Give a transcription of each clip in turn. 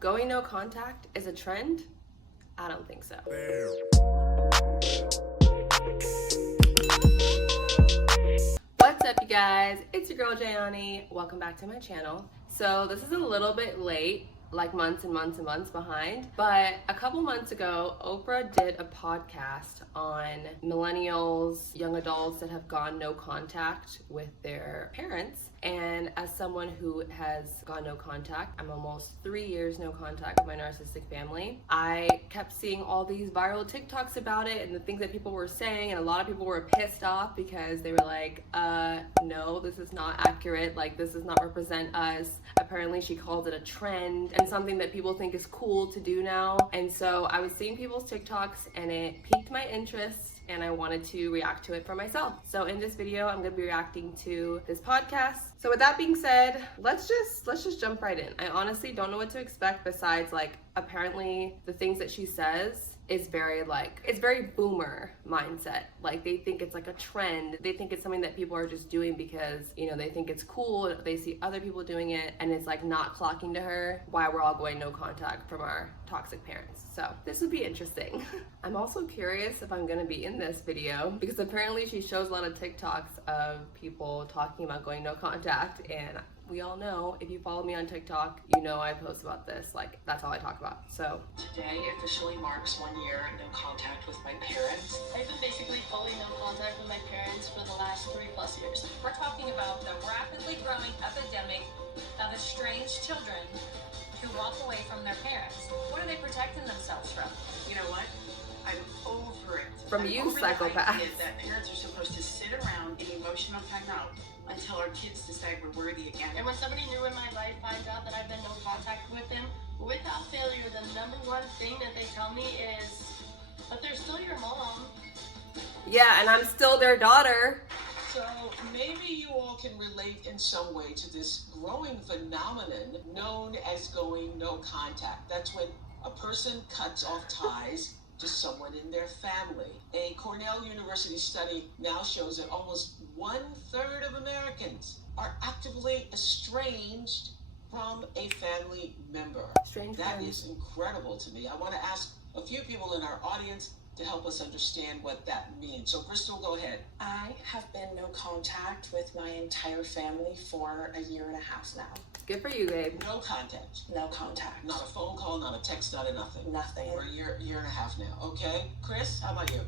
Going no contact is a trend? I don't think so. What's up, you guys? It's your girl Jayani. Welcome back to my channel. So this is a little bit late, like months and months and months behind, but a couple months ago, Oprah did a podcast on millennials, young adults that have gone no contact with their parents. And as someone who has gone no contact, I'm almost 3 years no contact with my narcissistic family. I kept seeing all these viral TikToks about it and the things that people were saying, and a lot of people were pissed off because they were like, no, this is not accurate, like this does not represent us. Apparently she calls it a trend and something that people think is cool to do now. And so I was seeing people's TikToks and it piqued my interest, and I wanted to react to it for myself. So in this video, I'm gonna be reacting to this podcast. So with that being said, let's just jump right in. I honestly don't know what to expect besides, like, apparently the things that she says is very, like, it's very boomer mindset. Like, they think it's like a trend. They think it's something that people are just doing because, you know, they think it's cool. They see other people doing it, and it's like not clocking to her why we're all going no contact from our toxic parents. So this would be interesting. I'm also curious if I'm gonna be in this video because apparently she shows a lot of TikToks of people talking about going no contact, and we all know, if you follow me on TikTok, you know I post about this. Like, that's all I talk about. So today officially marks 1 year no contact with my parents. I've been basically fully no contact with my parents for the last 3+ years. We're talking about the rapidly growing epidemic of estranged children who walk away from their parents. What are they protecting themselves from? You know what? I'm over it. From you, psychopath. That parents are supposed to sit around in emotional timeout until our kids decide we're worthy again. And when somebody new in my life finds out that I've been no contact with them, without failure, the #1 thing that they tell me is, but they're still your mom. yeah, and I'm still their daughter. So maybe you all can relate in some way to this growing phenomenon known as going no contact. That's when a person cuts off ties to someone in their family. A Cornell University study now shows that almost 1/3 of Americans are actively estranged from a family member. Strange That friends. is incredible to me. I want to ask a few people in our audience to help us understand what that means. So Crystal, go ahead. I have been no contact with my entire family for 1.5 years now. Good for you, babe. No contact. No contact. Not a phone call, not a text, not a nothing. Nothing. For a year and a half now. Okay. Chris, how about you?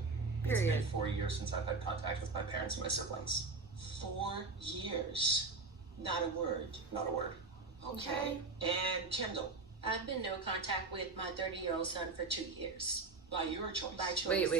Period. It's been 4 years since I've had contact with my parents and my siblings. 4 years. Not a word. Not a word. Okay. And Kendall, I've been no contact with my 30-year-old son for 2 years. by your choice. By choice.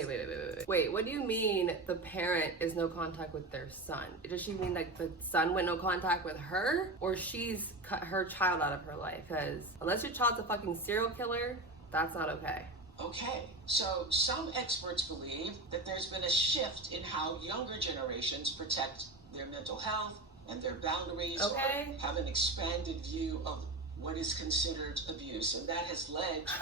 Wait, what do you mean the parent is no contact with their son? Does she mean like the son went no contact with her, or she's cut her child out of her life? Because unless your child's a fucking serial killer, that's not okay. Okay, so some experts believe that there's been a shift in how younger generations protect their mental health and their boundaries, Okay. or have an expanded view of what is considered abuse, and that has led to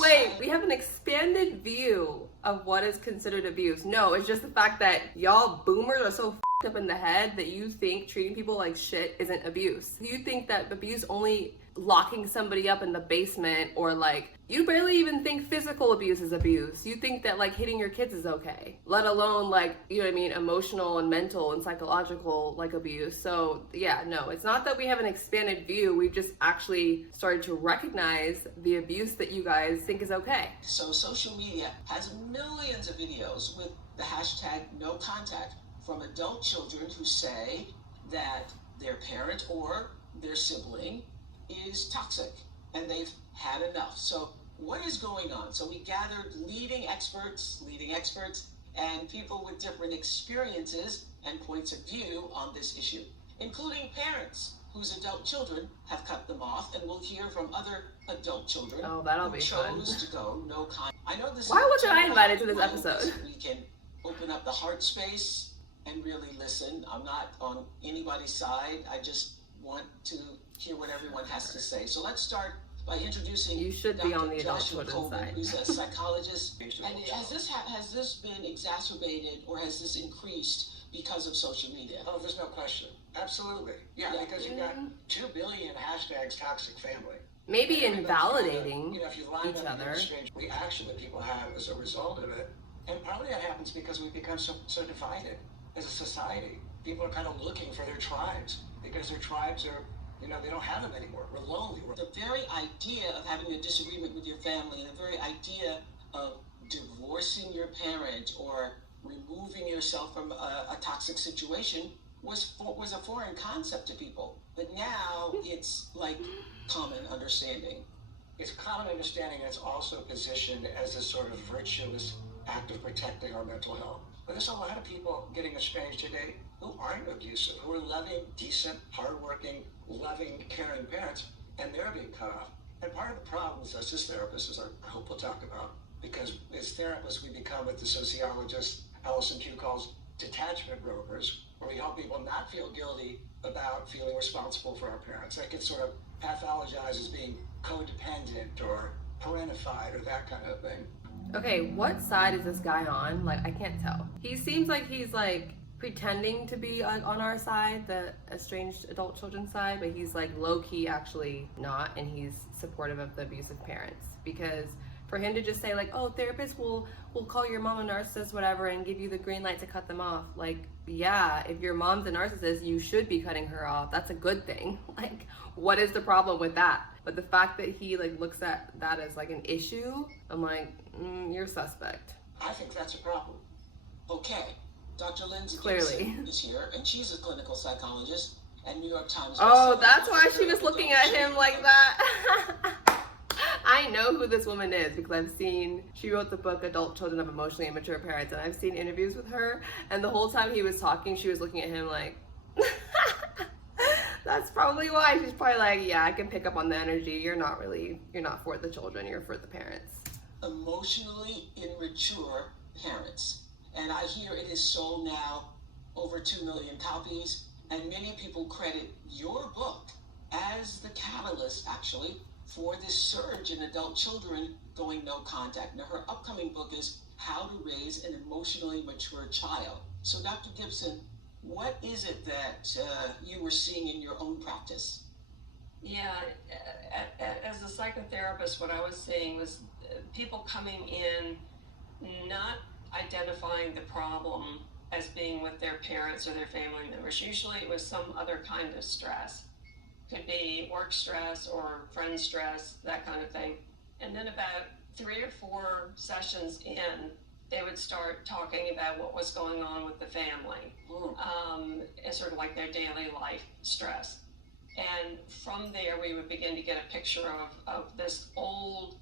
Wait, we have an expanded view of what is considered abuse. No, it's just the fact that y'all boomers are so f***ed up in the head that you think treating people like shit isn't abuse. You think that abuse only locking somebody up in the basement, or like, you barely even think physical abuse is abuse. You think that like hitting your kids is okay, let alone like, you know what I mean, emotional and mental and psychological like abuse. So yeah, no, it's not that we have an expanded view. We've just actually started to recognize the abuse that you guys think is okay. So social media has millions of videos with the hashtag no contact from adult children who say that their parent or their sibling is toxic and they've had enough. So what is going on? So we gathered leading experts, and people with different experiences and points of view on this issue, including parents whose adult children have cut them off, and we'll hear from other adult children that'll who be fun. chose to go no contact. I know this. Why wasn't I invited to this episode? We can open up the heart space and really listen. I'm not on anybody's side. I just want to hear what everyone has to say. So let's start by introducing You should be on the adult Joshua children's Coleman, side. who's a psychologist. And has this been exacerbated, or has this increased because of social media. Oh, there's no question. Absolutely. Yeah, because you've got 2 billion hashtags toxic family. Maybe And invalidating if you line each up other. the strange reaction that people have as a result of it, and partly that happens because we've become so divided as a society. People are kind of looking for their tribes because their tribes are, they don't have them anymore. We're lonely. The very idea of having a disagreement with your family, and the very idea of divorcing your parent or removing yourself from a toxic situation was a foreign concept to people. But now it's like common understanding. It's common understanding, and it's also positioned as a sort of virtuous act of protecting our mental health. But there's a lot of people getting estranged today who aren't abusive, who are loving, decent, hardworking, loving, caring parents, and they're being cut off. And part of the problem with us as therapists, as I hope we'll talk about, because as therapists we become what the sociologist Alison Q calls detachment brokers, where we help people not feel guilty about feeling responsible for our parents. That gets sort of pathologized as being codependent or parentified or that kind of thing. Okay, what side is this guy on? Like, I can't tell. He seems like he's like pretending to be on our side, the estranged adult children side, but he's like low-key actually not, and he's supportive of the abusive parents. Because for him to just say like, oh, therapists will call your mom a narcissist, whatever, and give you the green light to cut them off. Like, yeah, if your mom's a narcissist, you should be cutting her off. That's a good thing. Like, what is the problem with that? But the fact that he like looks at that as like an issue, I'm like, you're suspect. I think that's a problem. Okay, Dr. Lindsay Clearly. Gibson is here, and she's a clinical psychologist and New York Times. Oh, bestseller. that's why she was looking at him like that. I know who this woman is because she wrote the book Adult Children of Emotionally Immature Parents, and I've seen interviews with her, and the whole time he was talking, she was looking at him like, that's probably why. She's probably like, yeah, I can pick up on the energy. You're not for the children, you're for the parents. Emotionally immature parents. And I hear it is sold now over 2 million copies, and many people credit your book as the catalyst, actually, for this surge in adult children going no contact. Now, her upcoming book is How to Raise an Emotionally Mature Child. So, Dr. Gibson, what is it that you were seeing in your own practice? Yeah, as a psychotherapist, what I was seeing was people coming in not identifying the problem as being with their parents or their family members. Usually it was some other kind of stress. Could be work stress or friend stress, that kind of thing. And then about 3 or 4 sessions in, they would start talking about what was going on with the family, and sort of like their daily life stress. And from there, we would begin to get a picture of this old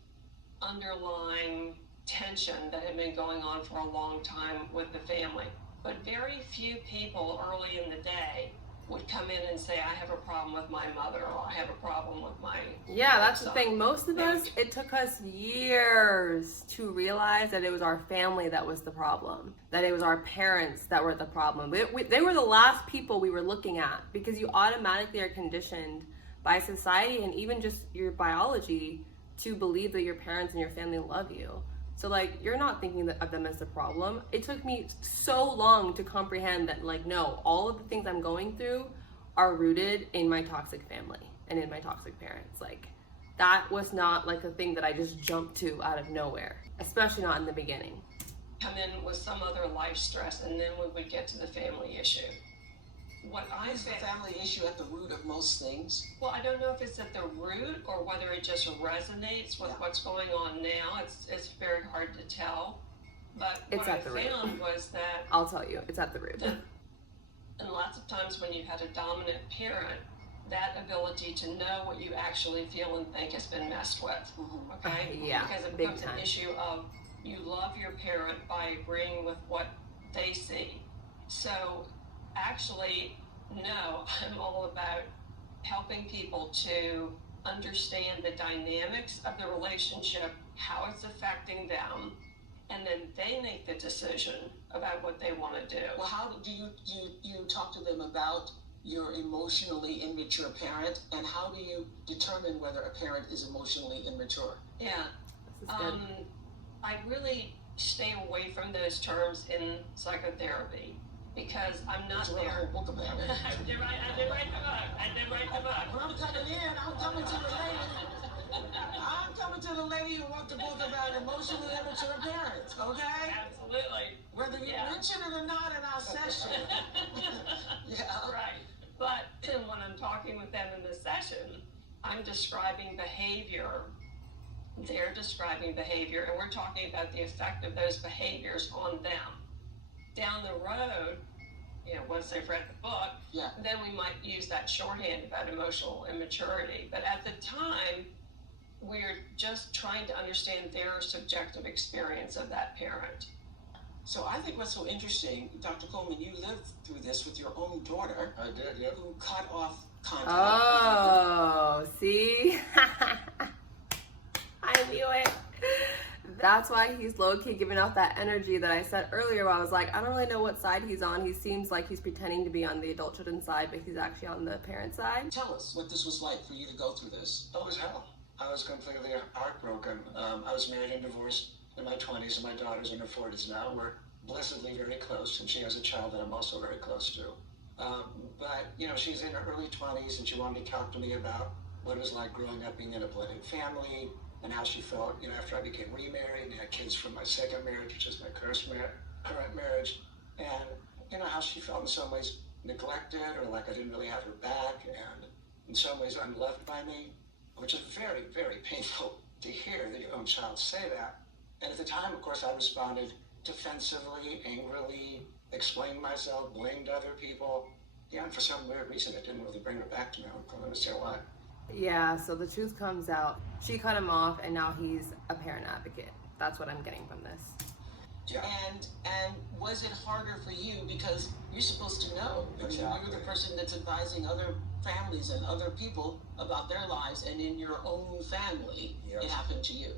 underlying tension that had been going on for a long time with the family. But very few people early in the day would come in and say, I have a problem with my mother, or I have a problem with my that's son. the thing. Most of us, it took us years to realize that it was our family that was the problem, that it was our parents that were the problem. They were the last people we were looking at, because you automatically are conditioned by society and even just your biology to believe that your parents and your family love you. So like, you're not thinking of them as the problem. It took me so long to comprehend that, like, no, all of the things I'm going through are rooted in my toxic family and in my toxic parents. Like, that was not like a thing that I just jumped to out of nowhere, especially not in the beginning. Come in with some other life stress, and then we would get to the family issue. What I Is the family issue at the root of most things? Well, I don't know if it's at the root or whether it just resonates with what's going on now. It's very hard to tell. But It's what at the I root. found was that, I'll tell you, it's at the root. and lots of times when you had a dominant parent, that ability to know what you actually feel and think has been messed with. Okay? Yeah, Because it big becomes time. an issue of you love your parent by agreeing with what they see. So actually, no, I'm all about helping people to understand the dynamics of the relationship, how it's affecting them, and then they make the decision about what they want to do. Well, how do you talk to them about your emotionally immature parent, and how do you determine whether a parent is emotionally immature? Yeah. This is good. I really stay away from those terms in psychotherapy. because I'm not You wrote a there. whole book about it. I did write the book. When I'm coming in, I'm coming to the lady. I'm coming to the lady who wrote the book about emotionally immature parents, okay? Absolutely. Whether you mention it or not in our session. Yeah. Right. But when I'm talking with them in the session, I'm describing behavior. They're describing behavior, and we're talking about the effect of those behaviors on them. Down the road, once they've read the book, then we might use that shorthand about emotional immaturity. But at the time, we're just trying to understand their subjective experience of that parent. So I think what's so interesting, Dr. Coleman, you lived through this with your own daughter. I did, yep. Who cut off contact. Oh, see? I knew it. That's why he's low-key giving off that energy that I said earlier where I was like, I don't really know what side he's on. He seems like he's pretending to be on the adult children side, but he's actually on the parent side. Tell us what this was like for you to go through this. Oh, it was hell. I was completely heartbroken. I was married and divorced in my 20s, and my daughter's in her 40s now. We're blessedly very close, and she has a child that I'm also very close to. But, she's in her early 20s, and she wanted to talk to me about what it was like growing up being in a blended family, and how she felt, after I became remarried and had kids from my second marriage, which is my current marriage, and, how she felt in some ways neglected, or like I didn't really have her back, and in some ways unloved by me, which is very, very painful to hear that your own child say that. And at the time, of course, I responded defensively, angrily, explained myself, blamed other people. Yeah, and for some weird reason, it didn't really bring her back to me. I don't understand why. Yeah, so the truth comes out. She cut him off, and now he's a parent advocate. That's what I'm getting from this. Yeah. And was it harder for you because you're supposed to know? Exactly. You're the person that's advising other families and other people about their lives, and in your own family, Yes. it happened to you.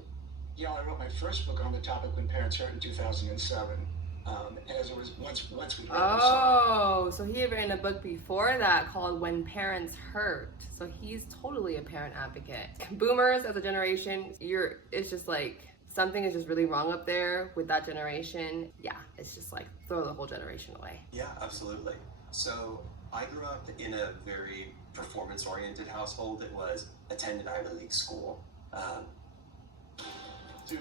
Yeah, I wrote my first book on the topic when parents hurt in 2007. And as it was, once we Oh, so he had written a book before that called When Parents Hurt. So he's totally a parent advocate. Boomers as a generation, it's just like something is just really wrong up there with that generation. Yeah, it's just like throw the whole generation away. Yeah, absolutely. So I grew up in a very performance-oriented household. It was attend an Ivy League school.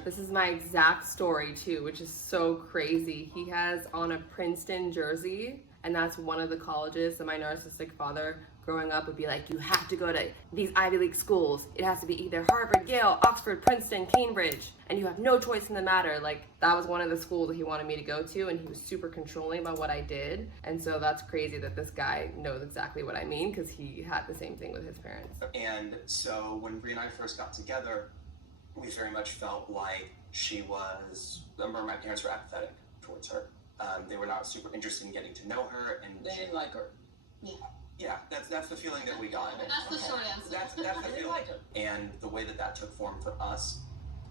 This is my exact story too, which is so crazy. He has on a Princeton jersey, and that's one of the colleges that my narcissistic father growing up would be like, you have to go to these Ivy League schools. It has to be either Harvard, Yale, Oxford, Princeton, Cambridge, and you have no choice in the matter. Like, that was one of the schools that he wanted me to go to, and he was super controlling about what I did. And so that's crazy that this guy knows exactly what I mean, because he had the same thing with his parents. And so when Bree and I first got together, we very much felt like my parents were apathetic towards her. They were not super interested in getting to know her, and They didn't like her. yeah, that's the feeling that we got. That's the short answer. That's the They didn't feeling. like her. And the way that took form for us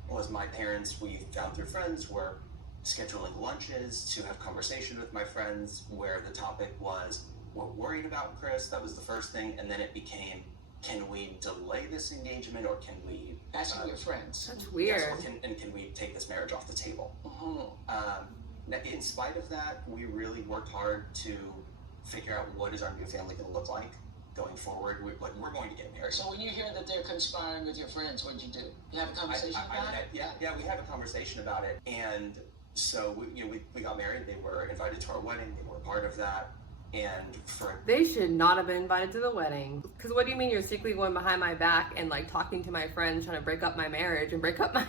was my parents, we found through friends, were scheduling lunches to have conversation with my friends where the topic was, we're worried about Chris. That was the first thing, and then it became, can we delay this engagement, or can we Asking your friends. That's weird. Yes, can we take this marriage off the table? In spite of that, we really worked hard to figure out what is our new family going to look like going forward. We're going to get married. So when you hear that they're conspiring with your friends, what'd you do? You have a conversation about it? Yeah, we had a conversation about it, and so we got married. They were invited to our wedding. They were a part of that. And they should not have been invited to the wedding. Because what do you mean you're secretly going behind my back and like talking to my friends, trying to break up my marriage and break up my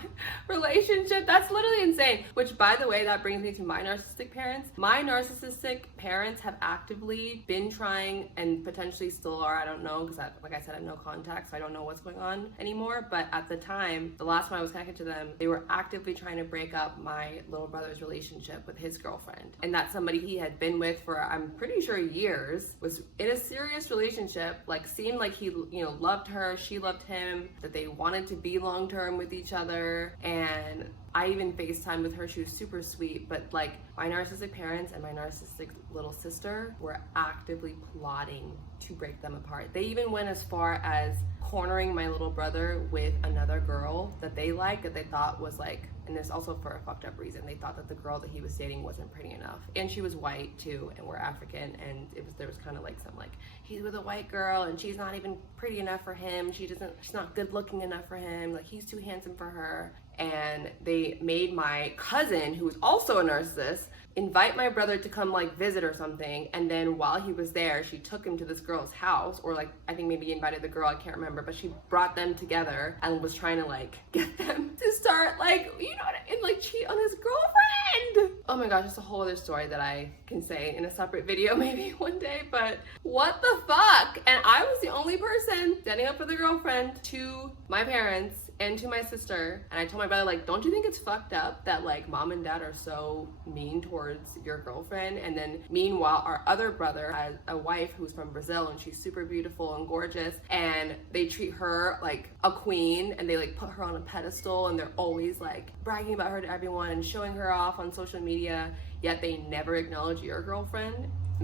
relationship? That's literally insane. Which, by the way, that brings me to my narcissistic parents. My narcissistic parents have actively been trying, and potentially still are, I don't know, because like I said, I have no contact, so I don't know what's going on anymore. But at the time, the last time I was connected to them, they were actively trying to break up my little brother's relationship with his girlfriend. And that's somebody he had been with for, I'm pretty sure, years, was in a serious relationship, like seemed like he loved her, she loved him, that they wanted to be long-term with each other. And I even FaceTimed with her. She was super sweet, but like My narcissistic parents and my narcissistic little sister were actively plotting to break them apart. They even went as far as cornering my little brother with another girl that they liked, that they thought was like, and this also for a fucked up reason, they thought that the girl that he was dating wasn't pretty enough, and she was white too, and we're African, and there was kind of like some like, he's with a white girl and she's not even pretty enough for him, she's not good looking enough for him, like he's too handsome for her. And they made my cousin, who was also a narcissist, invite my brother to come like visit or something, and then while he was there, she took him to this girl's house, or like I think maybe invited the girl, I can't remember, but she brought them together and was trying to like get them to start like, you know what I mean, like cheat on his girlfriend. Oh my gosh, it's a whole other story that I can say in a separate video maybe one day, but what the fuck? And I was the only person standing up for the girlfriend to my parents and to my sister, and I told my brother, like, don't you think it's fucked up that like mom and dad are so mean towards your girlfriend? And then meanwhile our other brother has a wife who's from Brazil and she's super beautiful and gorgeous, and they treat her like a queen, and they like put her on a pedestal, and they're always like bragging about her to everyone and showing her off on social media, yet they never acknowledge your girlfriend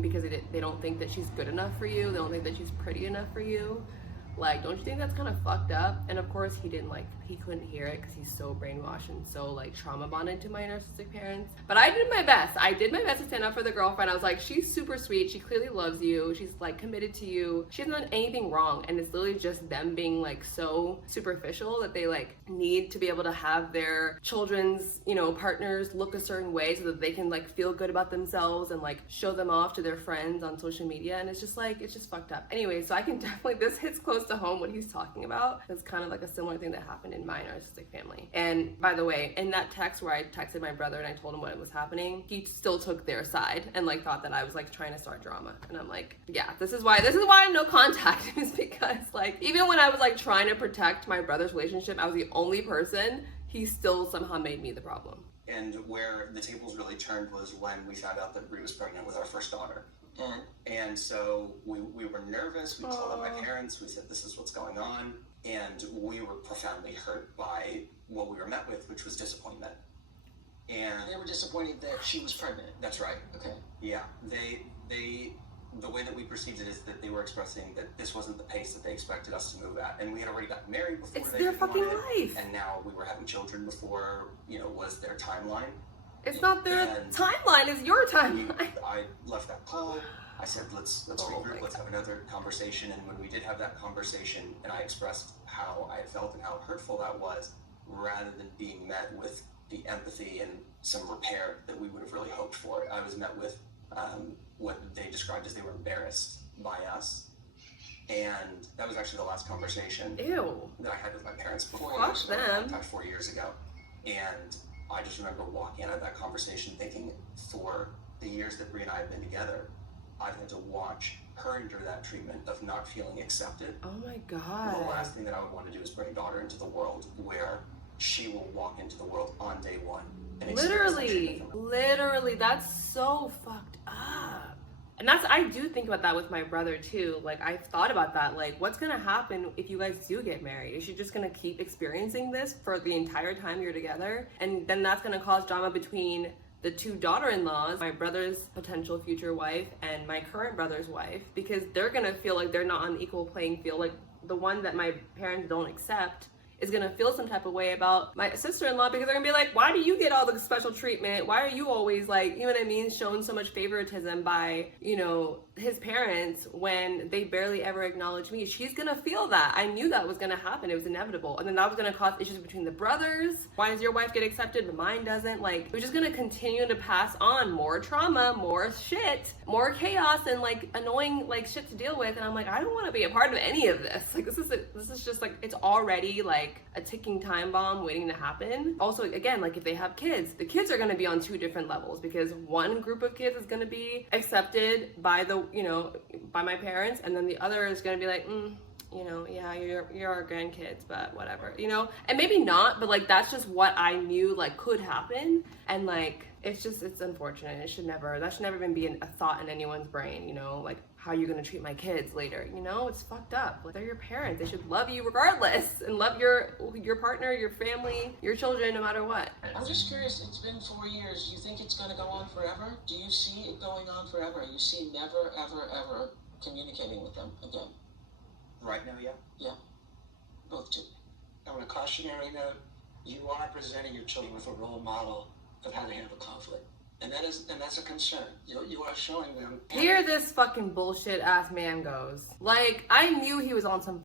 because they don't think that she's good enough for you, they don't think that she's pretty enough for you. Like, don't you think that's kind of fucked up? And of course he couldn't hear it because he's so brainwashed and so like trauma bonded to my narcissistic parents. But I did my best. I did my best to stand up for the girlfriend. I was like, she's super sweet. She clearly loves you. She's like committed to you. She hasn't done anything wrong. And it's literally just them being like so superficial that they like need to be able to have their children's, you know, partners look a certain way so that they can like feel good about themselves and like show them off to their friends on social media. And it's just like, it's just fucked up. Anyway, so I can definitely, this hits close to home what he's talking about. It's kind of like a similar thing that happened in my narcissistic family. And by the way, in that text where I texted my brother and I told him what was happening, he still took their side and like thought that I was like trying to start drama. And I'm like, yeah, this is why no contact is because like even when I was like trying to protect my brother's relationship, I was the only person, he still somehow made me the problem. And where the tables really turned was when we found out that Brie was pregnant with our first daughter. And so we were nervous, we told my parents, we said this is what's going on, and we were profoundly hurt by what we were met with, which was disappointment. And They were disappointed that she was pregnant. that's right. Okay. Yeah, the way that we perceived it is that they were expressing that this wasn't the pace that they expected us to move at, and we had already gotten married before It's they their did fucking want it, life. and now we were having children before, you know, was their timeline. It's not their And timeline, it's your timeline. I left that call. I said, let's Oh regroup, my let's have another conversation. And when we did have that conversation, and I expressed how I felt and how hurtful that was, rather than being met with the empathy and some repair that we would have really hoped for, I was met with what they described as they were embarrassed by us. And that was actually the last conversation Ew. that I had with my parents before Fuck we started them. contact 4 years ago. And I just remember walking out of that conversation thinking, for the years that Brie and I have been together, I've had to watch her endure that treatment of not feeling accepted. Oh my The god. last thing that I would want to do is bring a daughter into the world where she will walk into the world on day one. And experience that treatment. Literally, that's so fucked up. And I do think about that with my brother too. Like, I've thought about that. Like, what's gonna happen if you guys do get married? Is she just gonna keep experiencing this for the entire time you're together? And then that's gonna cause drama between the two daughter-in-laws, my brother's potential future wife and my current brother's wife, because they're gonna feel like they're not on an equal playing field. Like, the one that my parents don't accept is gonna feel some type of way about my sister-in-law, because they're gonna be like, why do you get all the special treatment? Why are you always like, you know what I mean, shown so much favoritism by, you know, his parents when they barely ever acknowledge me? She's gonna feel that. I knew that was gonna happen. It was inevitable. And then that was gonna cause issues between the brothers. Why does your wife get accepted but mine doesn't? Like, we're just gonna continue to pass on more trauma, more shit, more chaos, and like annoying like shit to deal with. And I'm like, I don't want to be a part of any of this. Like, this is just like, it's already like a ticking time bomb waiting to happen. Also, again, like if they have kids, the kids are going to be on two different levels, because one group of kids is going to be accepted by the, you know, by my parents, and then the other is going to be like, you know, yeah, you're our grandkids, but whatever, you know. And maybe not, but like that's just what I knew like could happen. And like it's unfortunate. That should never even be a thought in anyone's brain, you know. Like, how you're gonna treat my kids later. You know, it's fucked up. Like, they're your parents. They should love you regardless and love your partner, your family, your children, no matter what. I'm just curious, it's been 4 years. You think it's going to go on forever? Do you see it going on forever? You see never, ever, ever communicating with them again? Right now, yeah. Yeah. Both two. And on a cautionary note, you are presenting your children with a role model of how to handle conflict. And that's a concern. You are showing them. Here this fucking bullshit ass man goes. Like, I knew he was on some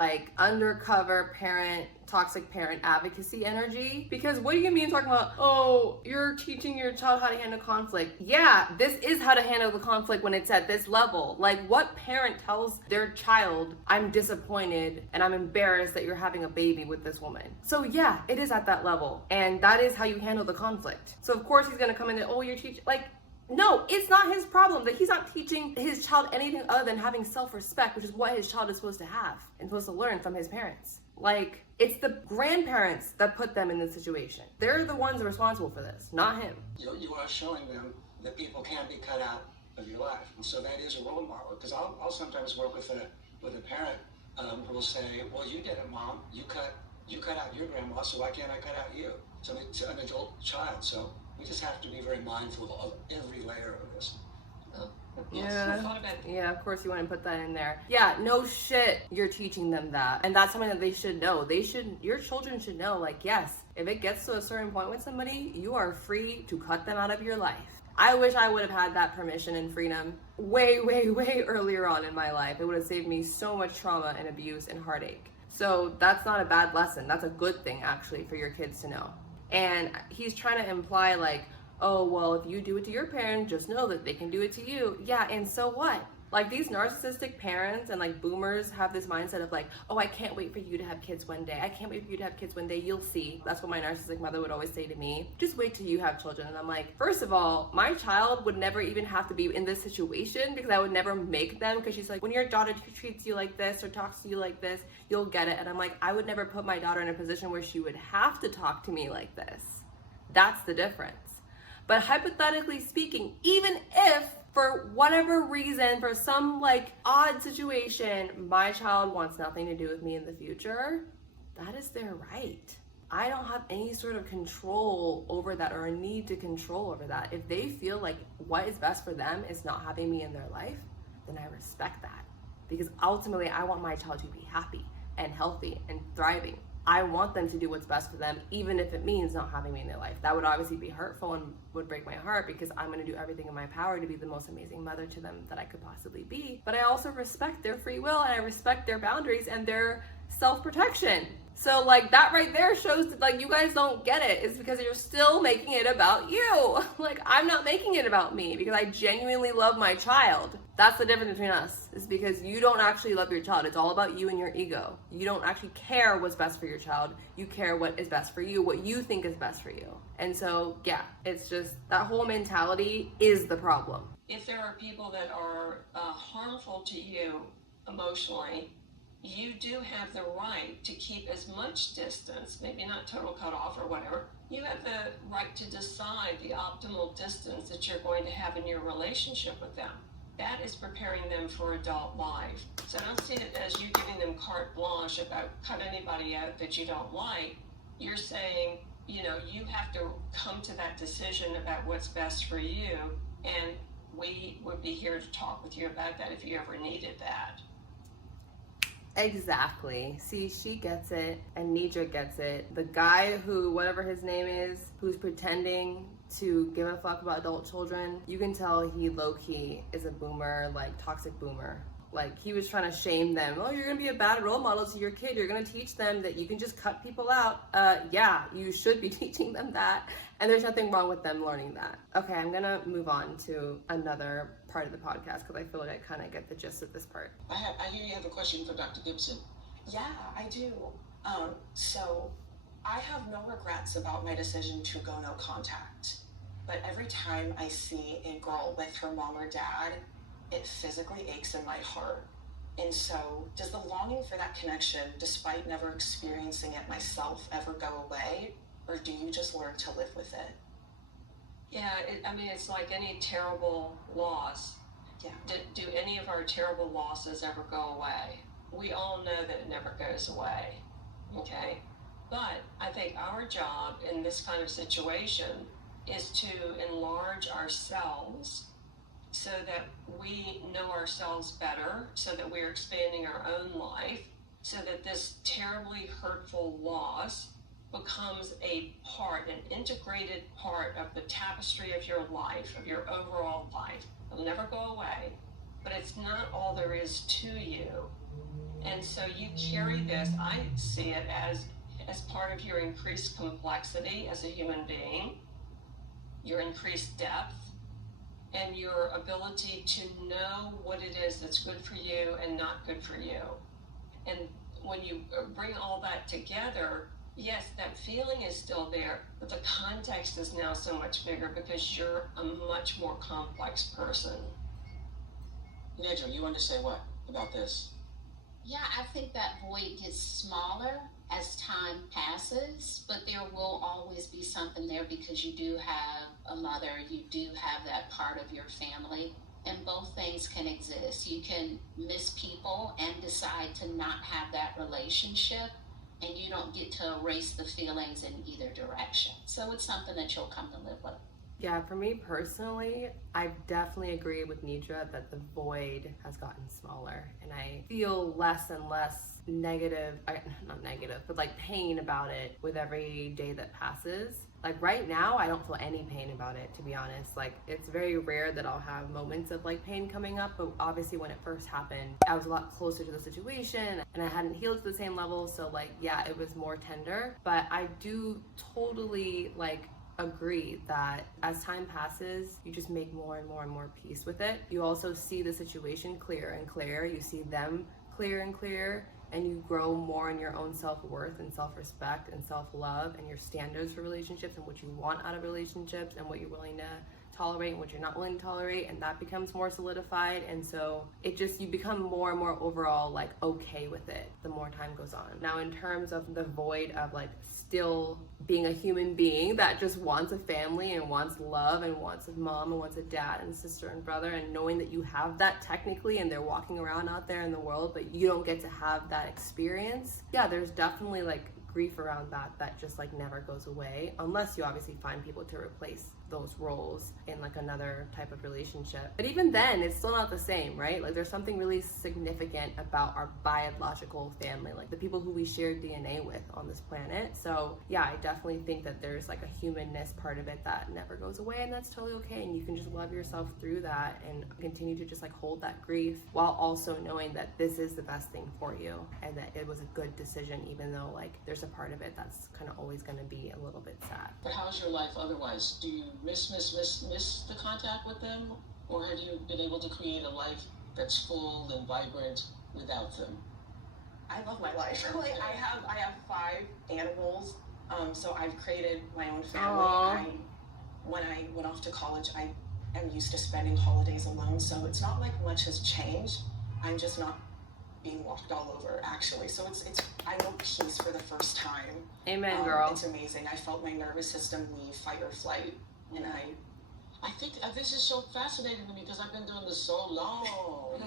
like undercover parent, toxic parent advocacy energy. Because what do you mean talking about, oh, you're teaching your child how to handle conflict? Yeah, this is how to handle the conflict when it's at this level. Like, what parent tells their child, I'm disappointed and I'm embarrassed that you're having a baby with this woman? So yeah, it is at that level. And that is how you handle the conflict. So of course he's gonna come in and, oh, you're teaching, like, no, it's not his problem that he's not teaching his child anything other than having self-respect, which is what his child is supposed to have and supposed to learn from his parents. Like, it's the grandparents that put them in this situation. They're the ones responsible for this, not him. You are showing them that people can be cut out of your life. And so that is a role model. Because I'll sometimes work with a parent who will say, well, you did it, Mom. You cut out your grandma, so why can't I cut out you? So it's an adult child. So we just have to be very mindful of every layer of this. Yeah, of course you want to put that in there. Yeah, no shit, you're teaching them that. And that's something that they should know. Your children should know, like, yes, if it gets to a certain point with somebody, you are free to cut them out of your life. I wish I would have had that permission and freedom way, way, way earlier on in my life. It would have saved me so much trauma and abuse and heartache. So that's not a bad lesson. That's a good thing, actually, for your kids to know. And he's trying to imply, like, oh, well, if you do it to your parent, just know that they can do it to you. Yeah, and so what? Like, these narcissistic parents and like boomers have this mindset of like, oh, I can't wait for you to have kids one day. I can't wait for you to have kids one day. You'll see. That's what my narcissistic mother would always say to me. Just wait till you have children. And I'm like, first of all, my child would never even have to be in this situation because I would never make them, because she's like, when your daughter treats you like this or talks to you like this, you'll get it. And I'm like, I would never put my daughter in a position where she would have to talk to me like this. That's the difference. But hypothetically speaking, even if for whatever reason, for some like odd situation, my child wants nothing to do with me in the future, that is their right. I don't have any sort of control over that or a need to control over that. If they feel like what is best for them is not having me in their life, then I respect that. Because ultimately, I want my child to be happy and healthy and thriving. I want them to do what's best for them, even if it means not having me in their life. That would obviously be hurtful and would break my heart, because I'm gonna do everything in my power to be the most amazing mother to them that I could possibly be. But I also respect their free will, and I respect their boundaries and their self-protection. So like that right there shows that like you guys don't get it. It's because you're still making it about you. Like, I'm not making it about me because I genuinely love my child. That's the difference between us, is because you don't actually love your child. It's all about you and your ego. You don't actually care what's best for your child. You care what is best for you, what you think is best for you. And so, yeah, it's just that whole mentality is the problem. If there are people that are harmful to you emotionally, you do have the right to keep as much distance, maybe not total cutoff or whatever. You have the right to decide the optimal distance that you're going to have in your relationship with them. That is preparing them for adult life. So I don't see it as you giving them carte blanche about cut anybody out that you don't like. You're saying, you know, you have to come to that decision about what's best for you, and we would be here to talk with you about that if you ever needed that. Exactly. See, she gets it, and Nidra gets it. The guy who, whatever his name is, who's pretending to give a fuck about adult children, you can tell he low-key is a boomer, like toxic boomer. Like, he was trying to shame them. Oh, you're gonna be a bad role model to your kid. You're gonna teach them that you can just cut people out. Yeah, you should be teaching them that. And there's nothing wrong with them learning that. Okay, I'm gonna move on to another part of the podcast because I feel like I kind of get the gist of this part. I hear you have a question for Dr. Gibson. Yeah, I do. So I have no regrets about my decision to go no contact. But every time I see a girl with her mom or dad, it physically aches in my heart. And so, does the longing for that connection, despite never experiencing it myself, ever go away? Or do you just learn to live with it? Yeah, I mean, it's like any terrible loss. Yeah. Do any of our terrible losses ever go away? We all know that it never goes away, okay? But I think our job in this kind of situation is to enlarge ourselves so that we know ourselves better, so that we're expanding our own life, so that this terribly hurtful loss becomes an integrated part of the tapestry of your life, of your overall life. It'll never go away, but it's not all there is to you. And so you carry this, I see it as part of your increased complexity as a human being, your increased depth, and your ability to know what it is that's good for you and not good for you. And when you bring all that together, yes, that feeling is still there, but the context is now so much bigger because you're a much more complex person. Nedra, you want to say what about this? Yeah, I think that void gets smaller as time passes, but there will always be something there because you do have a mother, you do have that part of your family, and both things can exist. You can miss people and decide to not have that relationship, and you don't get to erase the feelings in either direction. So it's something that you'll come to live with. Yeah, for me personally, I definitely agree with Nedra that the void has gotten smaller, and I feel less and less negative, not negative, but like pain about it with every day that passes. Like right now, I don't feel any pain about it, to be honest. Like it's very rare that I'll have moments of like pain coming up, but obviously when it first happened, I was a lot closer to the situation and I hadn't healed to the same level. So like, yeah, it was more tender, but I do totally like agree that as time passes, you just make more and more and more peace with it. You also see the situation clearer and clearer. You see them clearer and clearer, and you grow more in your own self-worth and self-respect and self-love and your standards for relationships and what you want out of relationships and what you're willing to tolerate and what you're not willing to tolerate, and that becomes more solidified. And so it just, you become more and more overall like okay with it the more time goes on. Now in terms of the void of like still being a human being that just wants a family and wants love and wants a mom and wants a dad and sister and brother, and knowing that you have that technically and they're walking around out there in the world but you don't get to have that experience, yeah, there's definitely like grief around that just like never goes away unless you obviously find people to replace those roles in like another type of relationship. But even then, it's still not the same, right? Like there's something really significant about our biological family, like the people who we share DNA with on this planet. So yeah, I definitely think that there's like a humanness part of it that never goes away, and that's totally okay. And you can just love yourself through that and continue to just like hold that grief while also knowing that this is the best thing for you and that it was a good decision, even though like there's a part of it that's kind of always going to be a little bit sad. But how's your life otherwise? Do you miss the contact with them, or have you been able to create a life that's full and vibrant without them? I love my life. Like I have 5 animals, so I've created my own family. When I went off to college, I am used to spending holidays alone, so it's not like much has changed. I'm just not being walked all over, actually. So it's I know peace for the first time. Amen, girl. It's amazing. I felt my nervous system leave fight or flight, and I think this is so fascinating to me because I've been doing this so long.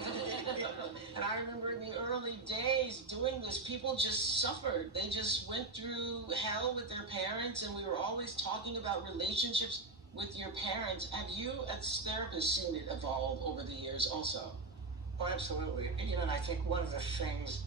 And I remember in the early days doing this, people just suffered. They just went through hell with their parents, and we were always talking about relationships with your parents. Have you, as therapists, seen it evolve over the years also? Oh, absolutely. And I think one of the things,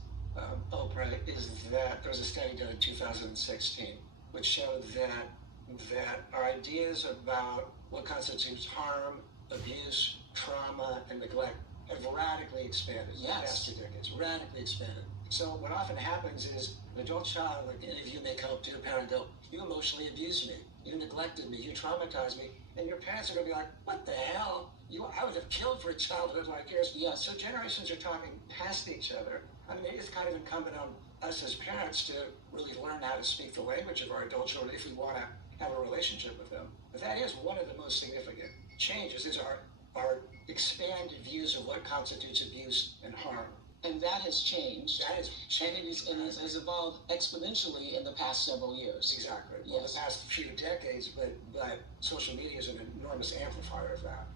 Oprah, is that there was a study done in 2016 which showed that our ideas about what constitutes harm, abuse, trauma, and neglect have radically expanded in the past 2 decades. Radically expanded. So what often happens is an adult child, like any of you may come up to your parent and go, "You emotionally abused me, you neglected me, you traumatized me," and your parents are going to be like, "What the hell? I would have killed for a childhood like yours." Yeah. So generations are talking past each other. I mean, it's kind of incumbent on us as parents to really learn how to speak the language of our adult children if we want to have a relationship with them. But that is one of the most significant changes, is our expanded views of what constitutes abuse and harm. And that has changed. That has changed. And it has evolved exponentially in the past several years. Exactly. Yes. Well, the past few decades, but social media is an enormous amplifier of that.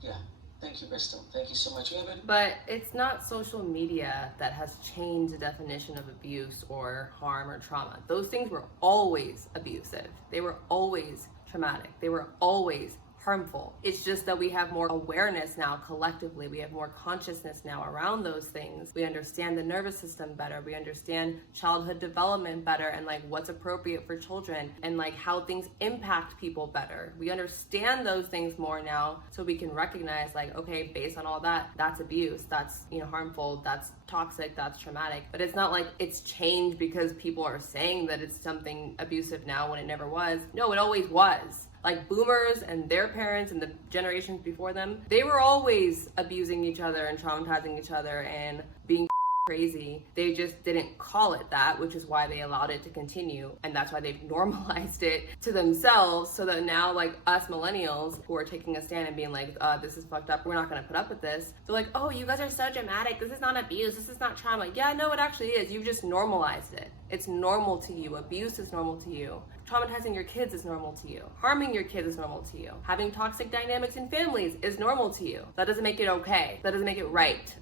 Yeah. Thank you, Crystal. Thank you so much. But it's not social media that has changed the definition of abuse or harm or trauma. Those things were always abusive. They were always traumatic. They were always harmful. It's just that we have more awareness now collectively. We have more consciousness now around those things. We understand the nervous system better. We understand childhood development better and like what's appropriate for children and like how things impact people better. We understand those things more now, so we can recognize like, okay, based on all that, that's abuse, that's, you know, harmful, that's toxic, that's traumatic. But it's not like it's changed because people are saying that it's something abusive now when it never was. No, it always was. Like boomers and their parents and the generations before them, they were always abusing each other and traumatizing each other and being crazy. They just didn't call it that, which is why they allowed it to continue. And that's why they've normalized it to themselves, so that now like us millennials who are taking a stand and being like, this is fucked up, we're not gonna put up with this. They're like, oh, you guys are so dramatic. This is not abuse. This is not trauma. Yeah, no, it actually is. You've just normalized it. It's normal to you. Abuse is normal to you. Traumatizing your kids is normal to you. Harming your kids is normal to you. Having toxic dynamics in families is normal to you. That doesn't make it okay. That doesn't make it right.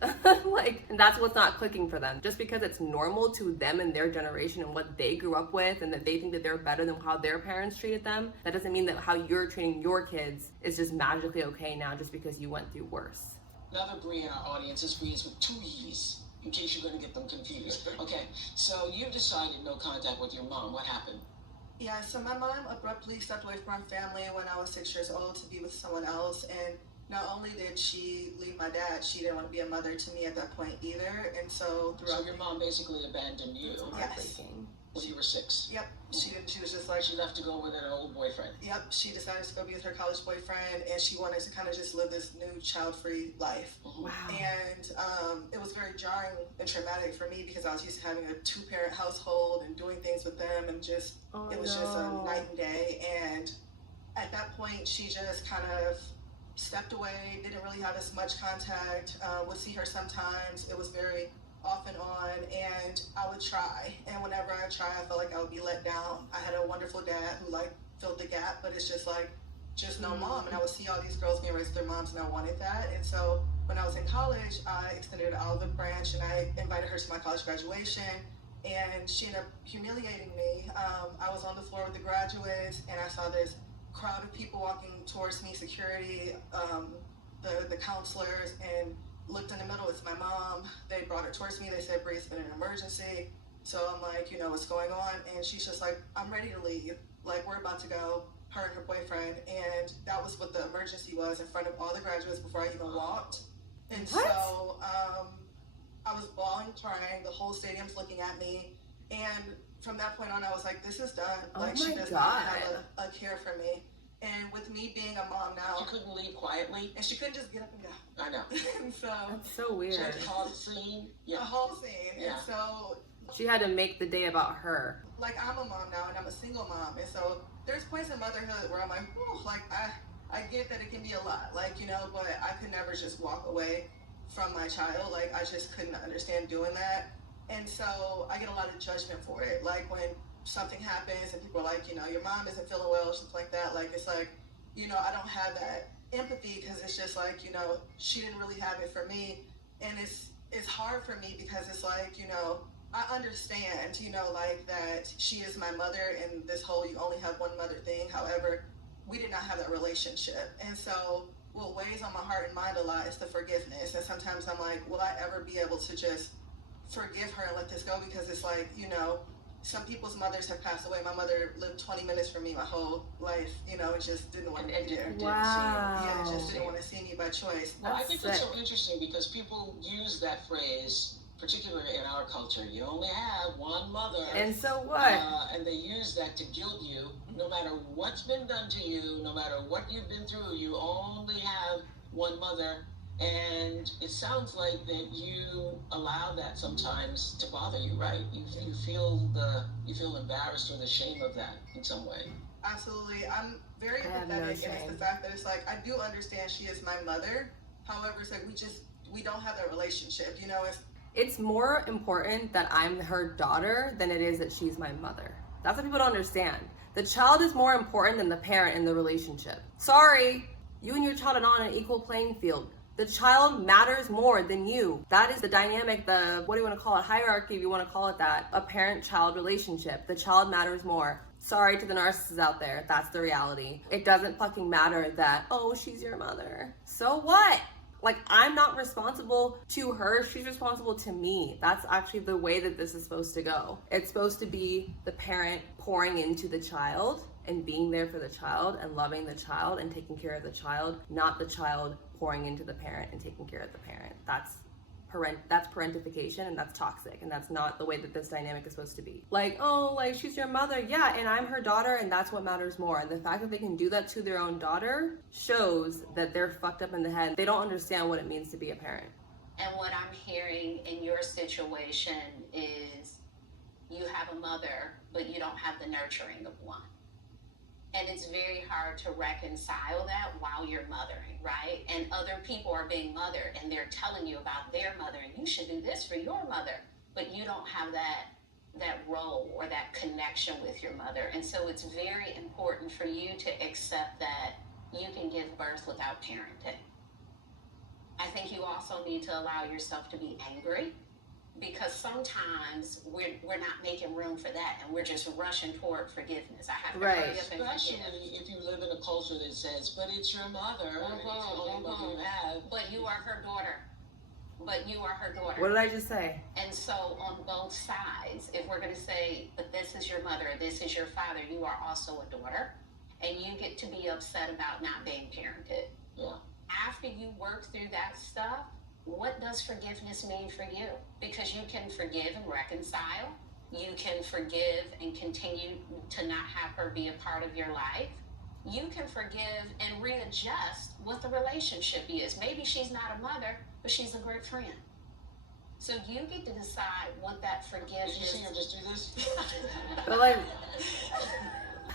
Like, and that's what's not clicking for them. Just because it's normal to them and their generation and what they grew up with, and that they think that they're better than how their parents treated them, that doesn't mean that how you're treating your kids is just magically okay now just because you went through worse. Another Bree in our audience is Bree's with 2 E's, in case you're going to get them confused. Okay, so you decided no contact with your mom. What happened? Yeah, so my mom abruptly stepped away from our family when I was 6 years old to be with someone else. And not only did she leave my dad, she didn't want to be a mother to me at that point either. And so throughout... So your mom basically abandoned you? Yes. When you were 6? Yep. She was just like... She left to go with an old boyfriend? Yep. She decided to go be with her college boyfriend, and she wanted to kind of just live this new child-free life. Wow. And it was very jarring and traumatic for me because I was used to having a 2-parent household and doing things with them, and just it was just a night and day. And at that point, she just kind of stepped away, didn't really have as much contact, would see her sometimes. It was very off and on, and I would try, and whenever I try, I felt like I would be let down. I had a wonderful dad who like filled the gap, but it's just like just no mom. And I would see all these girls being raised with their moms, and I wanted that. And so when I was in college, I extended an olive branch, and I invited her to my college graduation, and she ended up humiliating me. I was on the floor with the graduates, and I saw this crowd of people walking towards me, security, the counselors, and looked in the middle. It's my mom. They brought her towards me. They said, Bree, it's been an emergency. So I'm like, you know, what's going on? And she's just like, I'm ready to leave. Like, we're about to go, her and her boyfriend. And that was what the emergency was in front of all the graduates before I even walked. And so I was bawling, crying. The whole stadium's looking at me. And from that point on, I was like, this is done. Like, she does not have a care for me. And with me being a mom now... She couldn't leave quietly? And she couldn't just get up and go. I know. And so... That's so weird. She had the whole scene? Yeah. The whole scene. Yeah. And so... She had to make the day about her. Like, I'm a mom now, and I'm a single mom. And so there's points in motherhood where I'm like, whew, like, I get that it can be a lot. Like, you know, but I could never just walk away from my child. Like, I just couldn't understand doing that. And so I get a lot of judgment for it. Like, when something happens and people are like, you know, your mom isn't feeling well or something like that, like, it's like, you know, I don't have that empathy because it's just like, you know, she didn't really have it for me. And it's hard for me because it's like, you know, I understand, you know, like that she is my mother and this whole you only have one mother thing. However, we did not have that relationship. And so what weighs on my heart and mind a lot is the forgiveness. And sometimes I'm like, will I ever be able to just forgive her and let this go? Because it's like, you know, some people's mothers have passed away. My mother lived 20 minutes from me my whole life, you know, and just didn't want to be there. Wow. Yeah, just didn't want to see me by choice. Well, I think that's so interesting because people use that phrase, particularly in our culture, you only have one mother. And so what? And they use that to guilt you. No matter what's been done to you, no matter what you've been through, you only have one mother. And it sounds like that you allow that sometimes to bother you, right? You feel embarrassed or the shame of that in some way. Absolutely. I'm very empathetic, and it's the fact that it's like, I do understand she is my mother. However, it's like we don't have that relationship, you know. It's more important that I'm her daughter than it is that she's my mother. That's what people don't understand. The child is more important than the parent in the relationship. Sorry, you and your child are not on an equal playing field. The child matters more than you. That is the dynamic, the, what do you want to call it, hierarchy, if you want to call it that, a parent-child relationship. The child matters more. Sorry to the narcissists out there, that's the reality. It doesn't fucking matter that, oh, she's your mother. So what? Like, I'm not responsible to her, she's responsible to me. That's actually the way that this is supposed to go. It's supposed to be the parent pouring into the child and being there for the child and loving the child and taking care of the child, not the child pouring into the parent and taking care of the parent. That's parentification, and that's toxic, and that's not the way that this dynamic is supposed to be. Like, oh, like, she's your mother, yeah, and I'm her daughter, and that's what matters more. And the fact that they can do that to their own daughter shows that they're fucked up in the head. They don't understand what it means to be a parent. And what I'm hearing in your situation is you have a mother, but you don't have the nurturing of one. And it's very hard to reconcile that while you're mothering, right? And other people are being mothered and they're telling you about their mother and you should do this for your mother, but you don't have that role or that connection with your mother. And so it's very important for you to accept that you can give birth without parenting. I think you also need to allow yourself to be angry, because sometimes we're not making room for that and we're just rushing toward forgiveness. I have to hurry up and forgive. Especially if you live in a culture that says, but it's your mother, and it's the only mother you have. But you are her daughter. But you are her daughter. What did I just say? And so on both sides, if we're going to say, but this is your mother, this is your father, you are also a daughter, and you get to be upset about not being parented. Yeah. After you work through that stuff, what does forgiveness mean for you? Because you can forgive and reconcile. You can forgive and continue to not have her be a part of your life. You can forgive and readjust what the relationship is. Maybe she's not a mother, but she's a great friend. So you get to decide what that forgiveness is. Did you see her just do this? But like,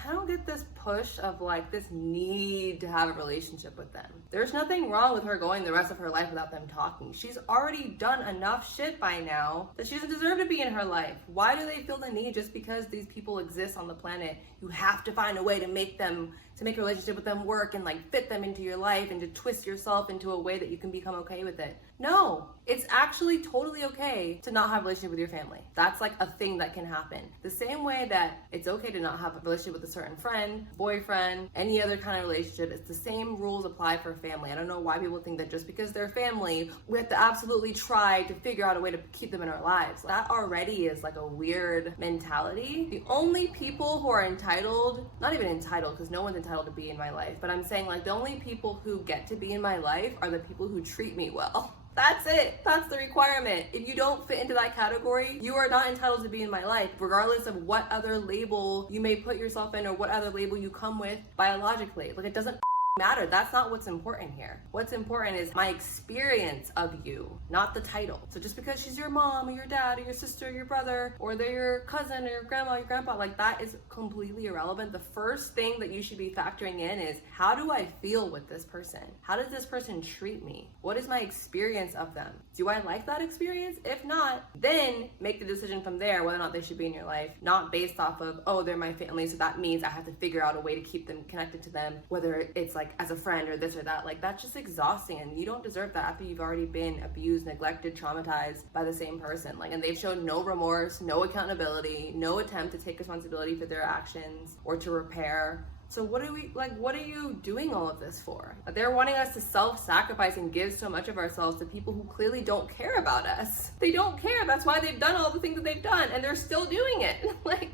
I don't get this push of like this need to have a relationship with them. There's nothing wrong with her going the rest of her life without them talking. She's already done enough shit by now that she doesn't deserve to be in her life. Why do they feel the need just because these people exist on the planet? You have to find a way to make a relationship with them work and like fit them into your life and to twist yourself into a way that you can become okay with it. No, it's actually totally okay to not have a relationship with your family. That's like a thing that can happen. The same way that it's okay to not have a relationship with a certain friend, boyfriend, any other kind of relationship, it's the same rules apply for family. I don't know why people think that just because they're family, we have to absolutely try to figure out a way to keep them in our lives. That already is like a weird mentality. The only people who are entitled, not even entitled, because no one's entitled to be in my life, but I'm saying like the only people who get to be in my life are the people who treat me well. That's it. That's the requirement. If you don't fit into that category, you are not entitled to be in my life, regardless of what other label you may put yourself in or what other label you come with biologically. Like, it doesn't matter. That's not what's important here. What's important is my experience of you, not the title. So just because she's your mom or your dad or your sister or your brother or they're your cousin or your grandma or your grandpa, like that is completely irrelevant. The first thing that you should be factoring in is, how do I feel with this person? How does this person treat me? What is my experience of them? Do I like that experience? If not, then make the decision from there whether or not they should be in your life, not based off of, oh, they're my family, so that means I have to figure out a way to keep them connected to them, whether it's like as a friend or this or that. Like, that's just exhausting, and you don't deserve that after you've already been abused, neglected, traumatized by the same person. Like, and they've shown no remorse, no accountability, no attempt to take responsibility for their actions or to repair. So what are you doing all of this for? They're wanting us to self-sacrifice and give so much of ourselves to people who clearly don't care about us. They don't care. That's why they've done all the things that they've done, and they're still doing it. Like,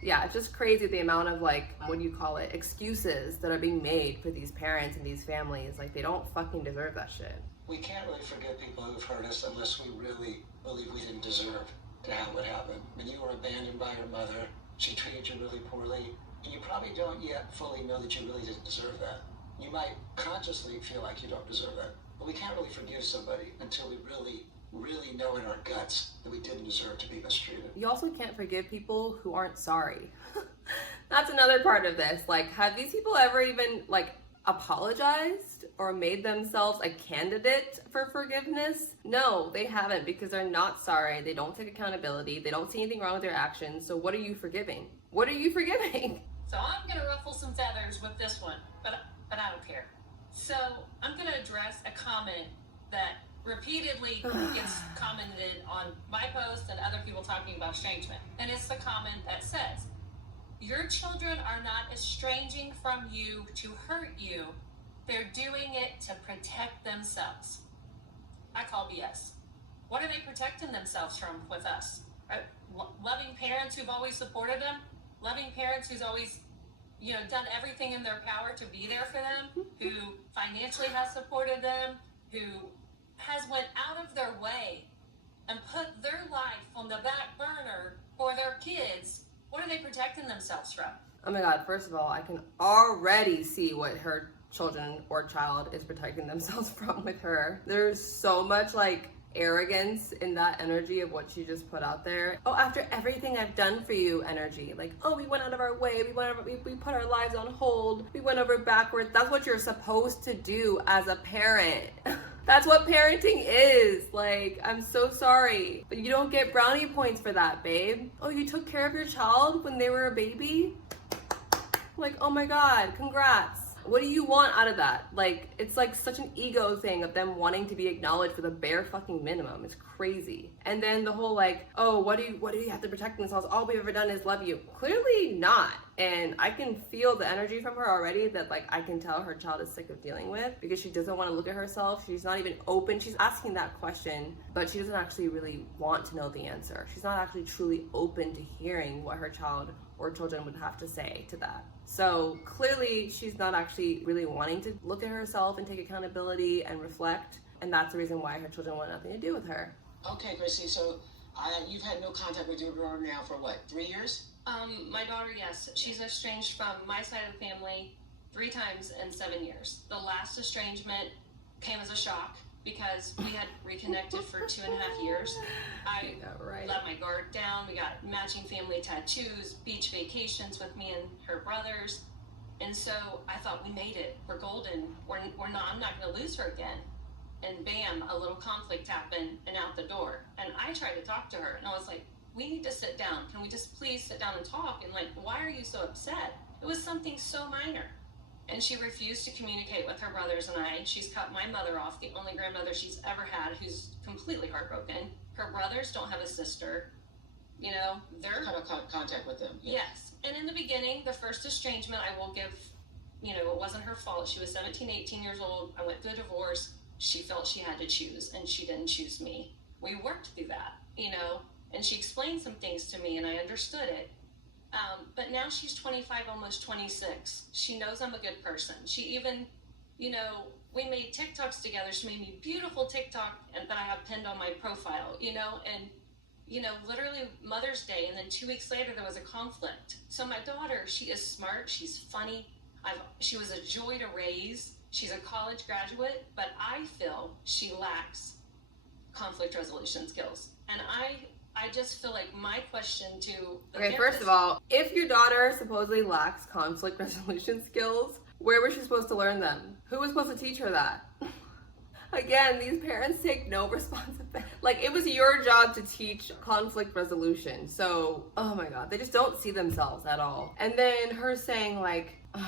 yeah, it's just crazy the amount of like, what do you call it, excuses that are being made for these parents and these families. Like, they don't fucking deserve that shit. We can't really forgive people who've hurt us unless we really believe we didn't deserve to have what happened. When you were abandoned by your mother, she treated you really poorly, and you probably don't yet fully know that you really didn't deserve that. You might consciously feel like you don't deserve that, but we can't really forgive somebody until we really know in our guts that we didn't deserve to be mistreated. You also can't forgive people who aren't sorry. That's another part of this. Like, have these people ever even like apologized or made themselves a candidate for forgiveness? No, they haven't, because they're not sorry. They don't take accountability. They don't see anything wrong with their actions. So what are you forgiving? What are you forgiving? So I'm gonna ruffle some feathers with this one, but I don't care. So I'm going to address a comment that repeatedly gets commented on my post and other people talking about estrangement. And it's the comment that says, your children are not estranging from you to hurt you. They're doing it to protect themselves. I call BS. What are they protecting themselves from with us? Right? Loving parents who've always supported them, loving parents who's always, done everything in their power to be there for them, who financially has supported them, who has went out of their way and put their life on the back burner for their kids. What are they protecting themselves from? Oh my God, first of all, I can already see what her children or child is protecting themselves from with her. There's so much arrogance in that energy of what she just put out there. Oh, after everything I've done for you energy. Oh, we went out of our way. We put our lives on hold. We went over backwards. That's what you're supposed to do as a parent. That's what parenting is. I'm so sorry, but you don't get brownie points for that, babe. Oh, you took care of your child when they were a baby? Oh my God, congrats. What do you want out of that? It's such an ego thing of them wanting to be acknowledged for the bare fucking minimum. It's crazy. And then the whole oh, what do you have to protect themselves? All we've ever done is love you. Clearly not. And I can feel the energy from her already that I can tell her child is sick of dealing with, because she doesn't want to look at herself. She's not even open. She's asking that question, but she doesn't actually really want to know the answer. She's not actually truly open to hearing what her child or children would have to say to that. So clearly she's not actually really wanting to look at herself and take accountability and reflect. And that's the reason why her children want nothing to do with her. Okay, Chrissy, so you've had no contact with your daughter now for what, 3 years? My daughter, yes. She's estranged from my side of the family 3 times in 7 years. The last estrangement came as a shock because we had reconnected for 2.5 years. I let my guard down. We got matching family tattoos, beach vacations with me and her brothers. And so I thought, we made it. We're golden. I'm not going to lose her again. And bam, a little conflict happened and out the door. And I tried to talk to her and I was like, we need to sit down. Can we just please sit down and talk? And why are you so upset? It was something so minor. And she refused to communicate with her brothers and I. She's cut my mother off, the only grandmother she's ever had, who's completely heartbroken. Her brothers don't have a sister. They're cut off contact with them. Yes. And in the beginning, the first estrangement, I will give, it wasn't her fault. She was 17, 18 years old. I went through a divorce. She felt she had to choose, and she didn't choose me. We worked through that, and she explained some things to me, and I understood it. But now she's 25, almost 26. She knows I'm a good person. She even, we made TikToks together. She made me beautiful TikTok that I have pinned on my profile, and, literally Mother's Day. And then 2 weeks later, there was a conflict. So my daughter, she is smart. She's funny. She was a joy to raise. She's a college graduate, but I feel she lacks conflict resolution skills. And I just feel like my question to the Okay, first of all, if your daughter supposedly lacks conflict resolution skills, where was she supposed to learn them? Who was supposed to teach her that? Again, these parents take no responsibility. It was your job to teach conflict resolution. So, oh my God, they just don't see themselves at all. And then her saying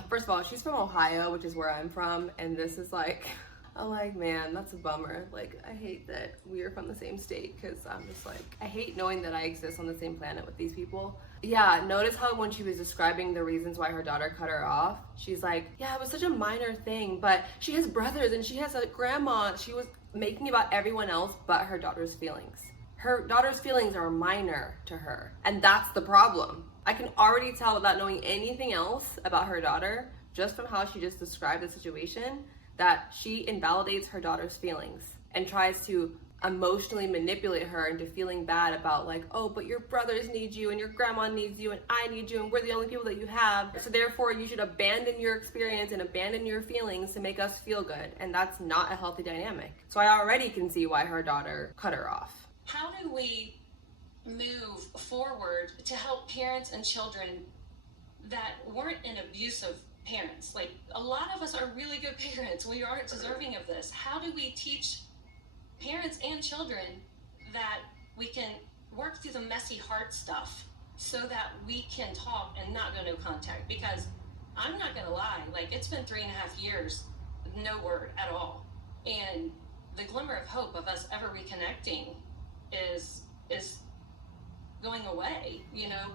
first of all, she's from Ohio, which is where I'm from. And this is I'm man, that's a bummer. I hate that we are from the same state, because I'm just I hate knowing that I exist on the same planet with these people. Yeah, notice how when she was describing the reasons why her daughter cut her off, she's yeah, it was such a minor thing, but she has brothers and she has a grandma. She was making about everyone else but her daughter's feelings. Her daughter's feelings are minor to her, and that's the problem. I can already tell without knowing anything else about her daughter, just from how she just described the situation, that she invalidates her daughter's feelings and tries to emotionally manipulate her into feeling bad about oh, but your brothers need you and your grandma needs you and I need you and we're the only people that you have. So therefore you should abandon your experience and abandon your feelings to make us feel good. And that's not a healthy dynamic. So I already can see why her daughter cut her off. How do we move forward to help parents and children that weren't in abusive parents? A lot of us are really good parents. We aren't deserving of this. How do we teach parents and children that we can work through the messy, hard stuff so that we can talk and not go no contact? Because I'm not going to lie, it's been 3.5 years no word at all. And the glimmer of hope of us ever reconnecting is going away, you know.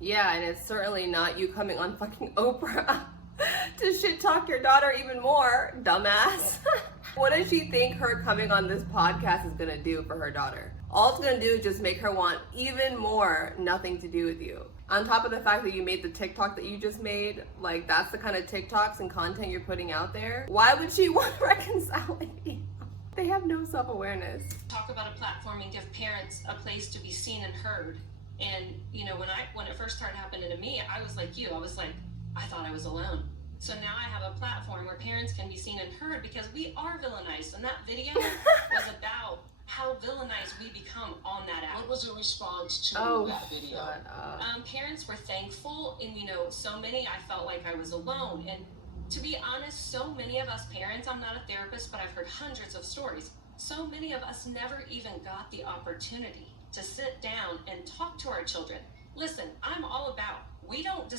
Yeah, and it's certainly not you coming on fucking Oprah to shit talk your daughter even more, dumbass. What does she think her coming on this podcast is gonna do for her daughter? All it's gonna do is just make her want even more nothing to do with you. On top of the fact that you made the TikTok that you just made, like that's the kind of TikToks and content you're putting out there. Why would she want to reconcile with you? They have no self-awareness. Talk about a platform and give parents a place to be seen and heard. And you know, when it first started happening to me, I was like you. I was like, I thought I was alone. So now I have a platform where parents can be seen and heard because we are villainized. And that video was about how villainized we become on that app. What was the response to that video? Parents were thankful, and you know, so many I felt like I was alone. And to be honest, so many of us parents, I'm not a therapist, but I've heard hundreds of stories. So many of us never even got the opportunity to sit down and talk to our children. Listen, I'm all about, we don't get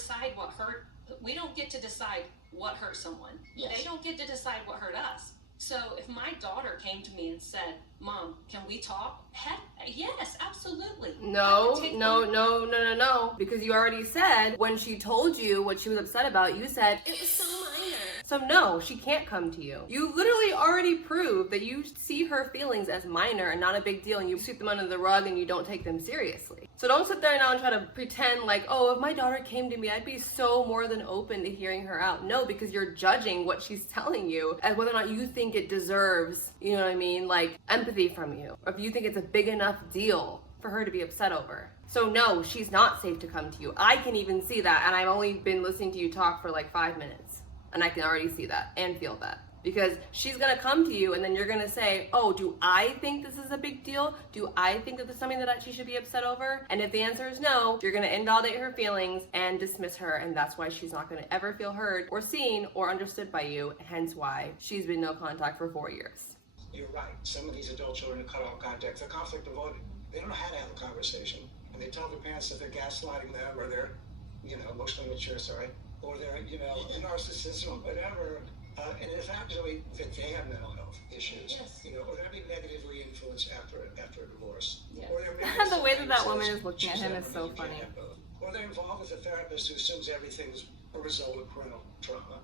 to decide what hurt someone. Yes. They don't get to decide what hurt us. So if my daughter came to me and said, Mom, can we talk? Heck, yes, absolutely. No. Because you already said when she told you what she was upset about, you said, it was so minor. So no, she can't come to you. You literally already proved that you see her feelings as minor and not a big deal, and you sweep them under the rug and you don't take them seriously. So don't sit there now and try to pretend like, oh, if my daughter came to me, I'd be so more than open to hearing her out. No, because you're judging what she's telling you as whether or not you think it deserves, you know what I mean, like empathy from you, or if you think it's a big enough deal for her to be upset over. So no, she's not safe to come to you. I can even see that, and I've only been listening to you talk for like 5 minutes, and I can already see that and feel that. Because she's gonna come to you and then you're gonna say, oh, do I think this is a big deal? Do I think that this is something that she should be upset over? And if the answer is no, you're gonna invalidate her feelings and dismiss her, and that's why she's not gonna ever feel heard or seen or understood by you, hence why she's been no contact for 4 years. You're right. Some of these adult children cut off contact. They're conflict avoidant. They don't know how to have a conversation. And they tell their parents that they're gaslighting them, or they're, emotionally mature, or they're, narcissism, or whatever. And in fact, that they have mental health issues. Yes. Or they're being negatively influenced after a divorce. Yeah. Or they're The way that woman is looking at him is so funny. Or they're involved with a therapist who assumes everything's a result of parental trauma.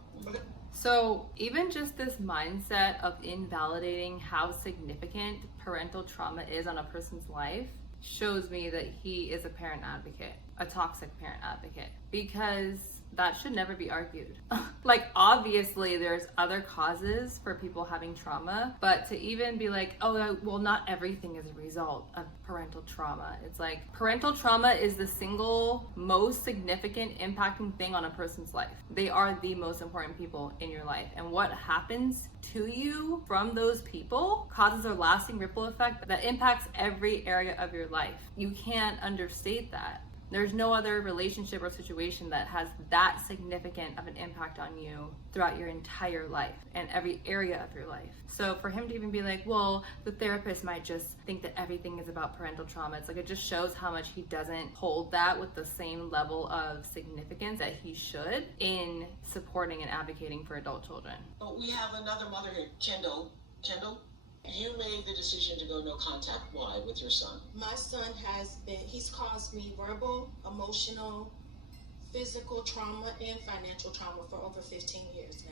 So even just this mindset of invalidating how significant parental trauma is on a person's life shows me that he is a parent advocate, a toxic parent advocate, because that should never be argued. Like, obviously there's other causes for people having trauma, but to even be like, oh, well, not everything is a result of parental trauma. It's like, parental trauma is the single most significant impacting thing on a person's life. They are the most important people in your life. And what happens to you from those people causes a lasting ripple effect that impacts every area of your life. You can't understate that. There's no other relationship or situation that has that significant of an impact on you throughout your entire life and every area of your life. So for him to even be like, well, the therapist might just think that everything is about parental trauma, it's like, it just shows how much he doesn't hold that with the same level of significance that he should in supporting and advocating for adult children. But we have another mother here, Kendall. Kendall? You made the decision to go no contact. Why with your son? My son he's caused me verbal, emotional, physical trauma, and financial trauma for over 15 years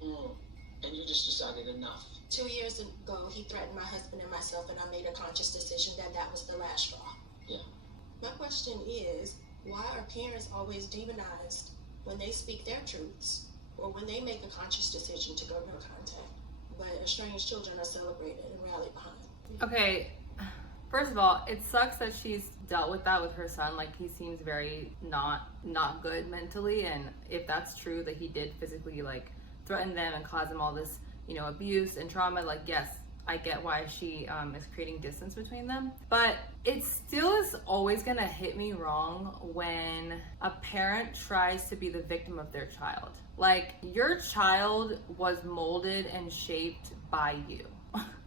now. And you just decided enough. 2 years ago, he threatened my husband and myself, and I made a conscious decision that was the last straw. Yeah. My question is, why are parents always demonized when they speak their truths or when they make a conscious decision to go no contact? But estranged children are celebrated and rallied behind. Okay, first of all, it sucks that she's dealt with that with her son. Like, he seems very not good mentally, and if that's true that he did physically like threaten them and cause them all this, abuse and trauma, like, yes, I get why she is creating distance between them. But it still is always gonna hit me wrong when a parent tries to be the victim of their child. Like, your child was molded and shaped by you.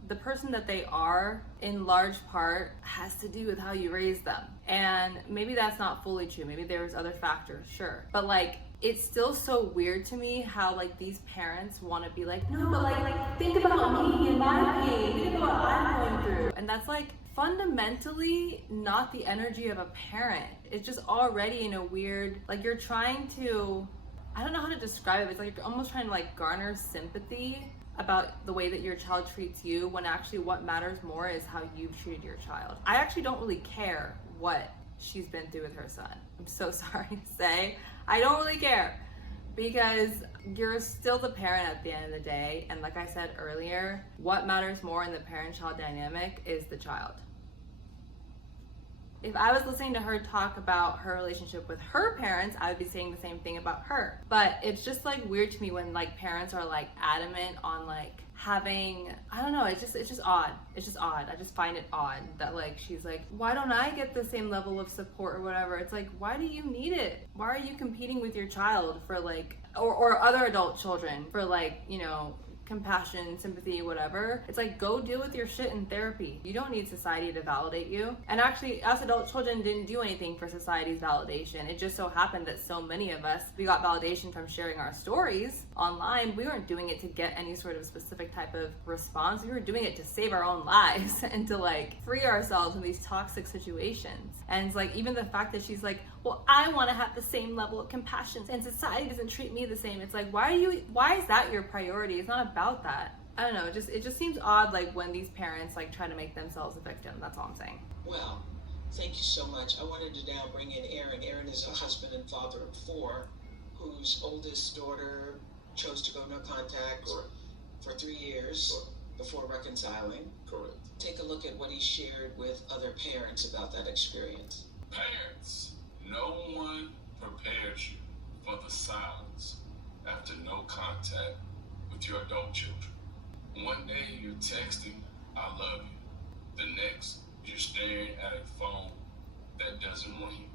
the person that they are, in large part, has to do with how you raise them. And maybe that's not fully true. Maybe there's other factors, sure. But like, it's still so weird to me how like these parents want to be like, no, but like think about me and my pain, think about what I'm going through. And that's like fundamentally not the energy of a parent. It's just already in a weird, like you're trying to, I don't know how to describe it. It's like you're almost trying to like garner sympathy about the way that your child treats you, when actually what matters more is how you've treated your child. I actually don't really care what she's been through with her son. I'm so sorry to say. I don't really care, because you're still the parent at the end of the day. And like I said earlier, what matters more in the parent-child dynamic is the child. If I was listening to her talk about her relationship with her parents, I would be saying the same thing about her. But it's just like weird to me when like parents are like adamant on like having, I don't know, it's just odd. It's just odd. I just find it odd that like she's like, why don't I get the same level of support or whatever? It's like, why do you need it? Why are you competing with your child for like, or other adult children for like, you know, compassion, sympathy, whatever? It's like, go deal with your shit in therapy. You don't need society to validate you. And actually, us adult children didn't do anything for society's validation. It just so happened that so many of us, we got validation from sharing our stories online. We weren't doing it to get any sort of specific type of response. We were doing it to save our own lives and to like free ourselves from these toxic situations. And it's like, even the fact that she's like, well, I want to have the same level of compassion and society doesn't treat me the same. It's like, why is that your priority? It's not about that. I don't know, it just seems odd like when these parents like try to make themselves a victim. That's all I'm saying. Well, thank you so much. I wanted to now bring in Aaron. Aaron is a husband and father of 4 whose oldest daughter chose to go no contact for 3 years before reconciling. Correct. Take a look at what he shared with other parents about that experience. Parents, no one prepares you for the silence after no contact with your adult children. One day you're texting, I love you. The next, you're staring at a phone that doesn't ring.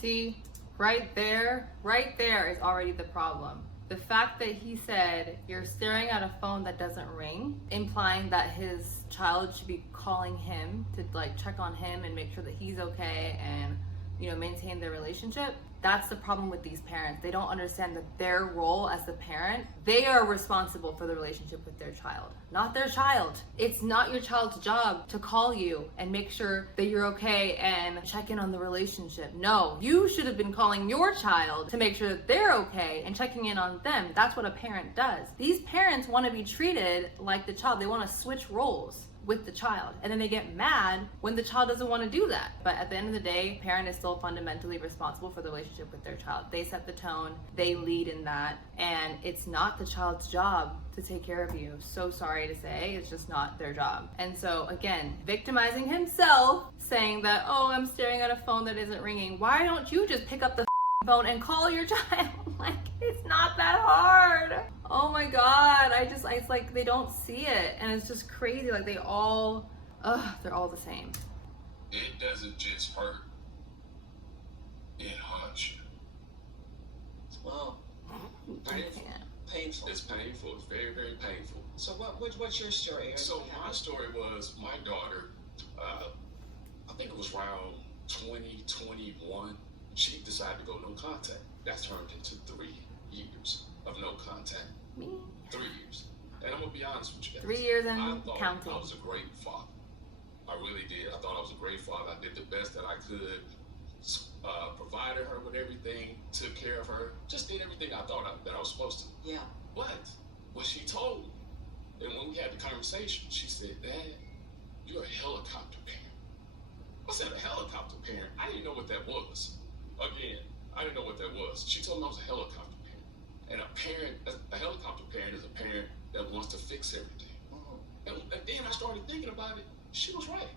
See, right there is already the problem. The fact that he said you're staring at a phone that doesn't ring, implying that his child should be calling him to like check on him and make sure that he's okay and, you know, maintain their relationship. That's the problem with these parents. They don't understand that their role as the parent, they are responsible for the relationship with their child, not their child. It's not your child's job to call you and make sure that you're okay and check in on the relationship. No, you should have been calling your child to make sure that they're okay and checking in on them. That's what a parent does. These parents want to be treated like the child. They want to switch roles with the child, and then they get mad when the child doesn't want to do that. But at the end of the day, parent is still fundamentally responsible for the relationship with their child. They set the tone, they lead in that, and it's not the child's job to take care of you. So sorry to say, it's just not their job. And so again, victimizing himself, saying that, oh, I'm staring at a phone that isn't ringing. Why don't you just pick up the phone and call your child? Like, it's not that hard. Oh my God, it's like they don't see it, and it's just crazy. Like they're all the same. It doesn't just hurt, it haunts you. Wow. Painful. It's painful. It's very, very painful. So what's your story, Aaron? So my story was my daughter, I think it was around 2021, she decided to go no contact. That turned into 3 years of no contact. Me? 3 years. And I'm gonna be honest with you guys. 3 years and I thought counting. I was a great father. I really did. I thought I was a great father. I did the best that I could. Provided her with everything, took care of her, just did everything I thought that I was supposed to. Yeah. But what she told me, and when we had the conversation, she said, Dad, you're a helicopter parent. I said, a helicopter parent? I didn't know what that was. Again, I didn't know what that was. She told me I was a helicopter parent. And a helicopter parent is a parent that wants to fix everything. And then I started thinking about it. She was right.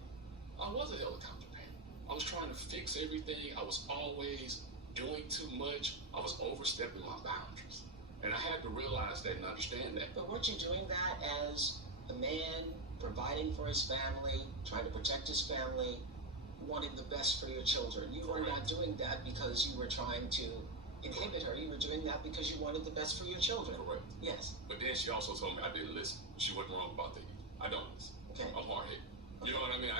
I was a helicopter parent. I was trying to fix everything. I was always doing too much. I was overstepping my boundaries. And I had to realize that and understand that. But weren't you doing that as a man, providing for his family, trying to protect his family, wanting the best for your children? You were not doing that because you were trying to inhibit her. You were doing that because you wanted the best for your children. Correct. Yes. But then she also told me I didn't listen. She wasn't wrong about that. I don't. Okay. I'm hard-headed. You know what I mean?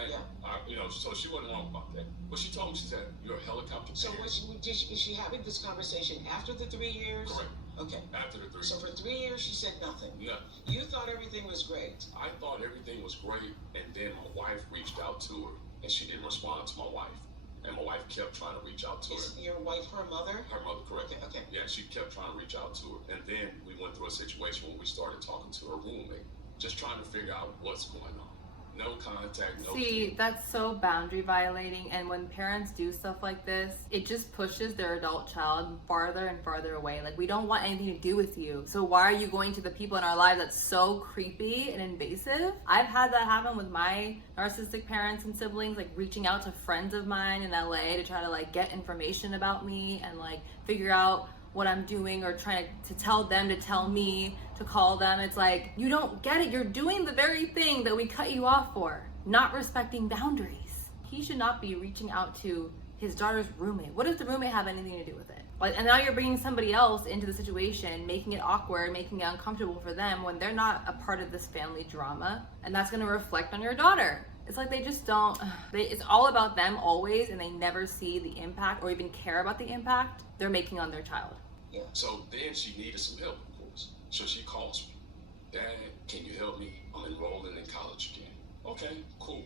So she wasn't wrong about that. But she told me, she said, you're a helicopter So parent. is she having this conversation after the 3 years? Correct. Okay. After the 3 years. So for 3 years, she said nothing. Nothing. You thought everything was great. I thought everything was great, and then my wife reached out to her, and she didn't respond to my wife. And my wife kept trying to reach out to her. Is your wife her mother? Her mother, correct. Okay. Yeah, she kept trying to reach out to her. And then we went through a situation where we started talking to her roommate, just trying to figure out what's going on. No contact, no. See, that's so boundary violating, and when parents do stuff like this, it just pushes their adult child farther and farther away. Like, we don't want anything to do with you, so why are you going to the people in our lives that's so creepy and invasive? I've had that happen with my narcissistic parents and siblings, like reaching out to friends of mine in LA to try to like get information about me and like figure out what I'm doing, or trying to tell them to tell me to call them. It's like, you don't get it. You're doing the very thing that we cut you off for, not respecting boundaries. He should not be reaching out to his daughter's roommate. What does the roommate have anything to do with it? Like, and now you're bringing somebody else into the situation, making it awkward, making it uncomfortable for them when they're not a part of this family drama, and that's gonna reflect on your daughter. It's like they just don't, it's all about them always, and they never see the impact or even care about the impact they're making on their child. Yeah. So then she needed some help, of course. So she calls me. Dad, can you help me? I'm enrolling in college again. Okay, cool.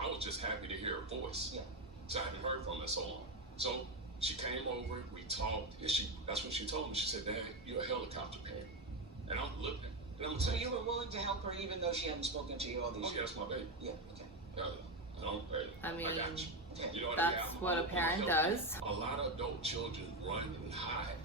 I was just happy to hear her voice. Yeah. So I hadn't heard from her so long. So she came over, we talked, and that's when she told me. She said, Dad, you're a helicopter parent. And I'm looking at her. So you were willing to help her even though she hadn't spoken to you all these years? years? That's my baby. Yeah, okay. I mean, I got you. Okay. You know what that's I mean? what a parent does. A lot of adult children run and hide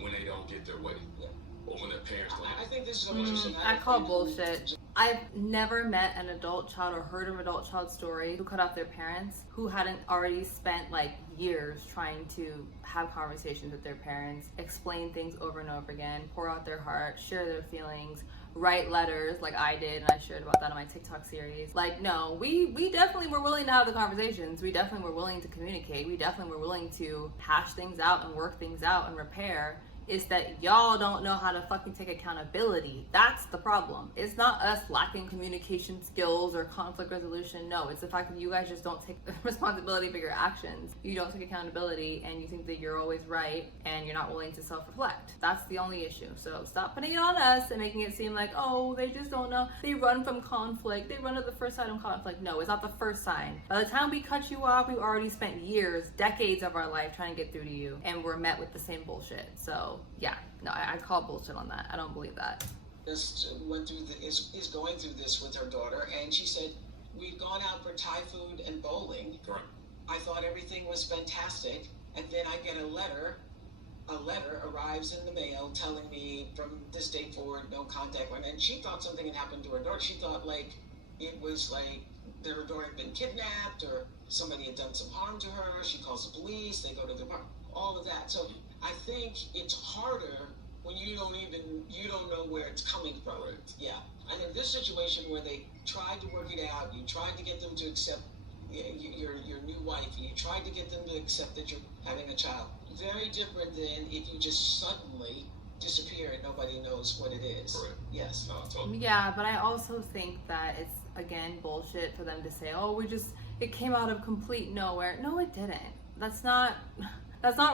when they don't get their way. Yeah. Or when their parents don't. I think this is interesting. I call bullshit. I've never met an adult child or heard an adult child's story who cut off their parents who hadn't already spent like years trying to have conversations with their parents, explain things over and over again, pour out their heart, share their feelings, write letters like I did, and I shared about that on my TikTok series. Like, no, we definitely were willing to have the conversations. We definitely were willing to communicate. We definitely were willing to hash things out and work things out and repair. It's that y'all don't know how to fucking take accountability. That's the problem. It's not us lacking communication skills or conflict resolution. No, it's the fact that you guys just don't take responsibility for your actions. You don't take accountability, and you think that you're always right, and you're not willing to self-reflect. That's the only issue. So stop putting it on us and making it seem like, oh, they just don't know. They run from conflict. They run to the first sign of conflict. No, it's not the first sign. By the time we cut you off, we've already spent years, decades of our life trying to get through to you, and we're met with the same bullshit. So yeah, no, I call bullshit on that. I don't believe that. Just went through is going through this with her daughter, and she said, we've gone out for Thai food and bowling. Correct. I thought everything was fantastic, and then I get a letter arrives in the mail telling me from this date forward, no contact. And she thought something had happened to her daughter. She thought like it was like that her daughter had been kidnapped or somebody had done some harm to her. She calls the police, they go to the bar, all of that. So I think it's harder when you don't know where it's coming from. Right. Yeah. And in this situation where they tried to work it out, you tried to get them to accept your new wife, you tried to get them to accept that you're having a child. Very different than if you just suddenly disappear and nobody knows what it is. Correct. Yes. Totally. Yeah, but I also think that it's, again, bullshit for them to say, oh, it came out of complete nowhere. No, it didn't. That's not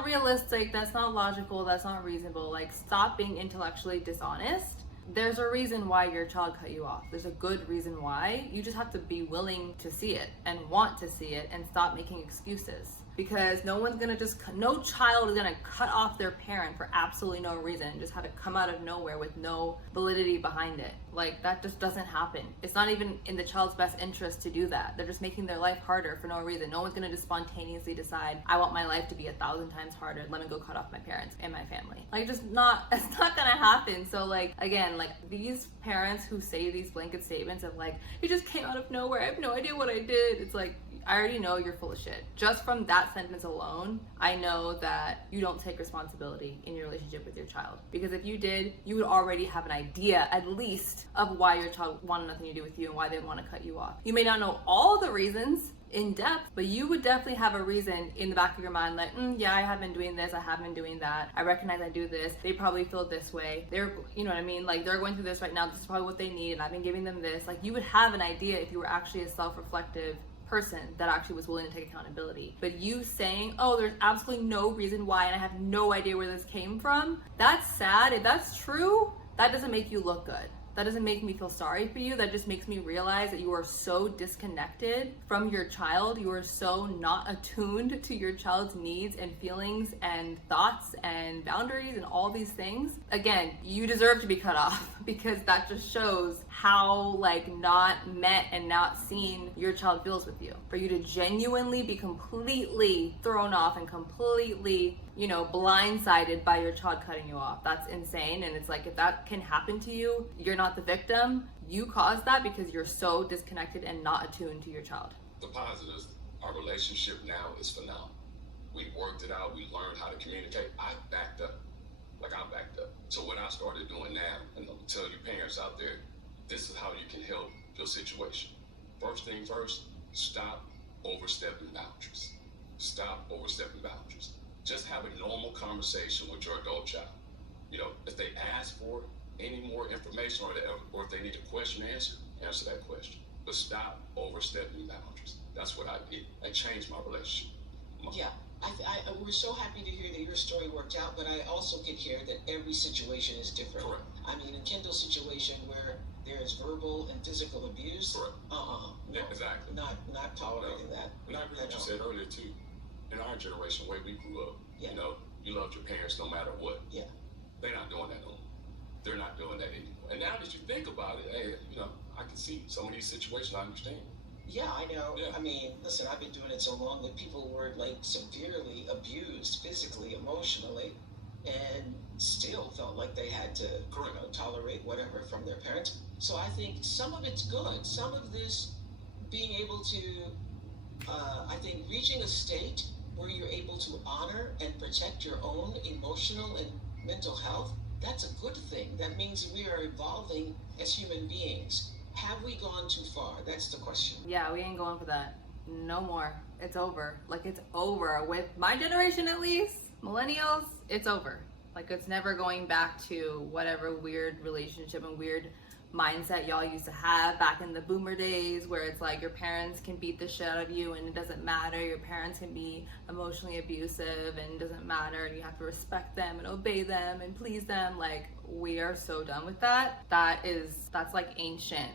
realistic. That's not logical. That's not reasonable. Like, stop being intellectually dishonest. There's a reason why your child cut you off. There's a good reason why. You just have to be willing to see it and want to see it and stop making excuses. Because no child is gonna cut off their parent for absolutely no reason and just have it come out of nowhere with no validity behind it. Like, that just doesn't happen. It's not even in the child's best interest to do that. They're just making their life harder for no reason. No one's gonna just spontaneously decide, I want my life to be 1,000 times harder. Let me go cut off my parents and my family. Like, it's not gonna happen. So like, again, like these parents who say these blanket statements of like, it just came out of nowhere, I have no idea what I did. It's like, I already know you're full of shit. Just from that sentence alone, I know that you don't take responsibility in your relationship with your child. Because if you did, you would already have an idea, at least, of why your child wanted nothing to do with you and why they want to cut you off. You may not know all the reasons in depth, but you would definitely have a reason in the back of your mind, like, yeah, I have been doing this, I have been doing that, I recognize I do this, they probably feel this way, they're, you know what I mean, like, they're going through this right now, this is probably what they need, and I've been giving them this. Like, you would have an idea if you were actually a self-reflective person that actually was willing to take accountability. But you saying, oh, there's absolutely no reason why, and I have no idea where this came from, that's sad. If that's true, that doesn't make you look good. That doesn't make me feel sorry for you. That just makes me realize that you are so disconnected from your child. You are so not attuned to your child's needs and feelings and thoughts and boundaries and all these things. Again, you deserve to be cut off because that just shows how like not met and not seen your child feels with you. For you to genuinely be completely thrown off and completely, you know, blindsided by your child cutting you off. That's insane. And it's like, if that can happen to you, you're not the victim. You caused that because you're so disconnected and not attuned to your child. The positives, our relationship now is phenomenal. We worked it out. We learned how to communicate. I backed up. Like, I'm backed up. So what I started doing now, and I'll tell you parents out there, this is how you can help your situation. First thing first, stop overstepping boundaries. Stop overstepping boundaries. Just have a normal conversation with your adult child. You know, if they ask for any more information or if they need a question answered, answer that question. But stop overstepping boundaries. That's what I did. I changed my relationship. Yeah, we're so happy to hear that your story worked out, but I also could hear that every situation is different. Correct. I mean, in Kendall's situation where there is verbal and physical abuse, Correct. Yeah, exactly. Not tolerating that. And I agree with what you said earlier too. In our generation, the way we grew up, yeah. You know, you loved your parents no matter what. Yeah. They're not doing that no more. They're not doing that anymore. And now that you think about it, hey, you know, I can see some of these situations. I understand. Yeah, I know. Yeah. I mean, listen, I've been doing it so long that people were like severely abused physically, emotionally, and still felt like they had to, you know, tolerate whatever from their parents. So I think some of it's good. Some of this being able to, I think, reaching a state where you're able to honor and protect your own emotional and mental health, that's a good thing. That means we are evolving as human beings. Have we gone too far? That's the question. Yeah, we ain't going for that. No more. It's over. Like, it's over. With my generation, at least, millennials, it's over. Like, it's never going back to whatever weird relationship and weird mindset y'all used to have back in the boomer days, where it's like your parents can beat the shit out of you and it doesn't matter. Your parents can be emotionally abusive and it doesn't matter, and you have to respect them and obey them and please them. Like, we are so done with that. That's like ancient.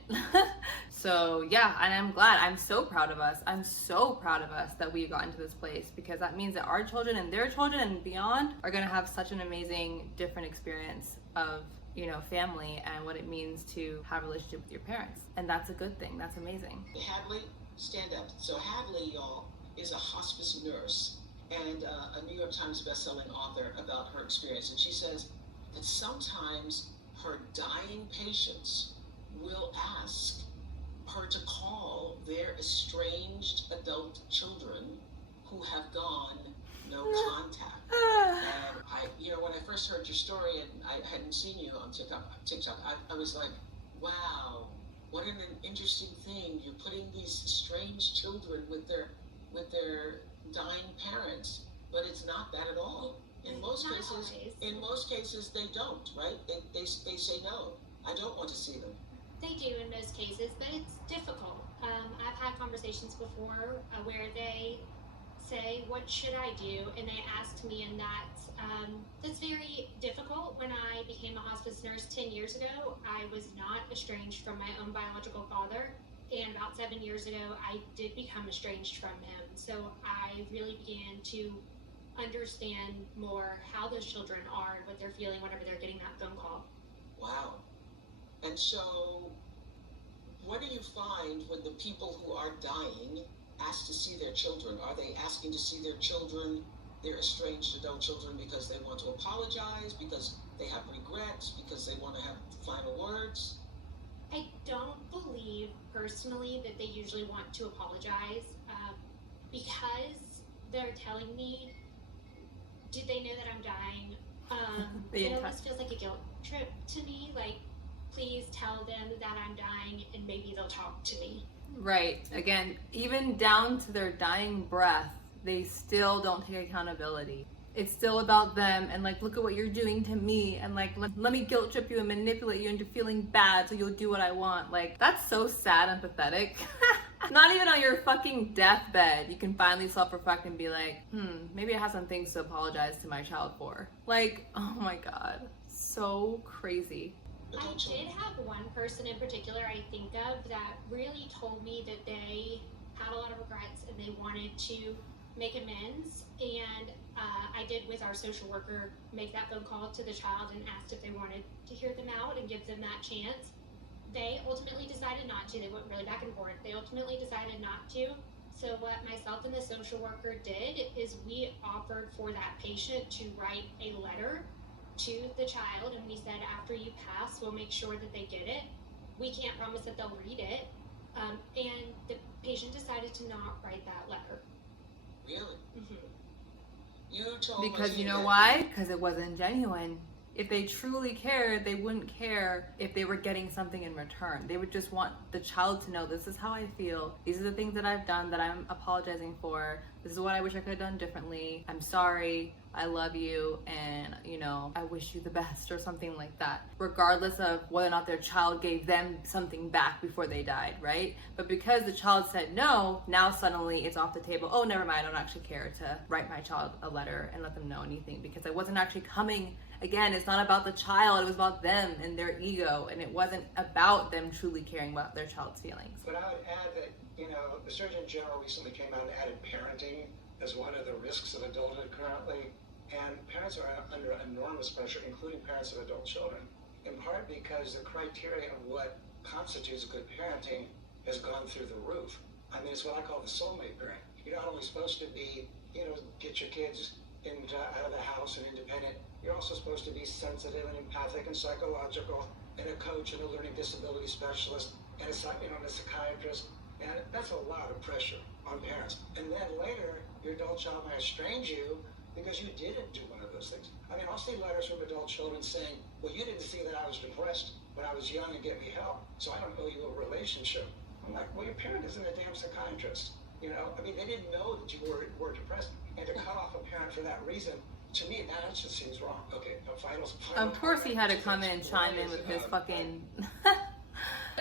So yeah, and I'm glad. I'm so proud of us. I'm so proud of us that we got into this place, because that means that our children and their children and beyond are gonna have such an amazing different experience of, you know, family and what it means to have a relationship with your parents. And that's a good thing. That's amazing. Hadley, stand up. So Hadley, y'all, is a hospice nurse and a New York Times bestselling author about her experience. And she says that sometimes her dying patients will ask her to call their estranged adult children who have gone no contact. And when I first heard your story and I hadn't seen you on TikTok, I was like, wow, what an interesting thing. You're putting these estranged children with their dying parents, but it's not that at all. In most cases, they don't, right? They say no. I don't want to see them. They do in most cases, but it's difficult. I've had conversations before where they say, what should I do? And they asked me, and that's very difficult. When I became a hospice nurse 10 years ago, I was not estranged from my own biological father. And about 7 years ago, I did become estranged from him. So I really began to understand more how those children are and what they're feeling whenever they're getting that phone call. Wow. And so what do you find when the people who are dying ask to see their children? Are they asking to see their children, their estranged adult children, because they want to apologize, because they have regrets, because they want to have final words? I don't believe personally that they usually want to apologize. because they're telling me, did they know that I'm dying? It almost feels like a guilt trip to me. Like, please tell them that I'm dying and maybe they'll talk to me. Right. Again, even down to their dying breath, they still don't take accountability. It's still about them and like, look at what you're doing to me, and like, let me guilt trip you and manipulate you into feeling bad so you'll do what I want. Like, that's so sad and pathetic. Not even on your fucking deathbed, you can finally self-reflect and be like, maybe I have some things to apologize to my child for. Like, oh my God, so crazy. I did have one person in particular I think of that really told me that they had a lot of regrets and they wanted to make amends. And I did, with our social worker, make that phone call to the child and asked if they wanted to hear them out and give them that chance. They ultimately decided not to. They went really back and forth. They ultimately decided not to. So what myself and the social worker did is we offered for that patient to write a letter to the child, and we said, after you pass, we'll make sure that they get it. We can't promise that they'll read it. And the patient decided to not write that letter. Really? Mm-hmm. You told Because me you know that- why? Because it wasn't genuine. If they truly cared, they wouldn't care if they were getting something in return. They would just want the child to know, this is how I feel. These are the things that I've done that I'm apologizing for. This is what I wish I could have done differently. I'm sorry. I love you. And, you know, I wish you the best, or something like that. Regardless of whether or not their child gave them something back before they died, right? But because the child said no, now suddenly it's off the table. Oh, never mind. I don't actually care to write my child a letter and let them know anything, because I wasn't actually coming. Again, it's not about the child, it was about them and their ego, and it wasn't about them truly caring about their child's feelings. But I would add that, you know, the Surgeon General recently came out and added parenting as one of the risks of adulthood currently, and parents are under enormous pressure, including parents of adult children, in part because the criteria of what constitutes good parenting has gone through the roof. I mean, it's what I call the soulmate parent. You're not only supposed to be, you know, get your kids out of the house and independent, you're also supposed to be sensitive and empathic and psychological, and a coach and a learning disability specialist and a psychiatrist. And that's a lot of pressure on parents. And then later, your adult child might estrange you because you didn't do one of those things. I mean, I'll see letters from adult children saying, well, you didn't see that I was depressed when I was young and get me help, so I don't owe you a relationship. I'm like, well, your parent isn't a damn psychiatrist. You know, I mean, they didn't know that you were depressed. And to cut off a parent for that reason, to me, that just seems wrong. Okay, final Of course he had to come in and chime in with his fucking...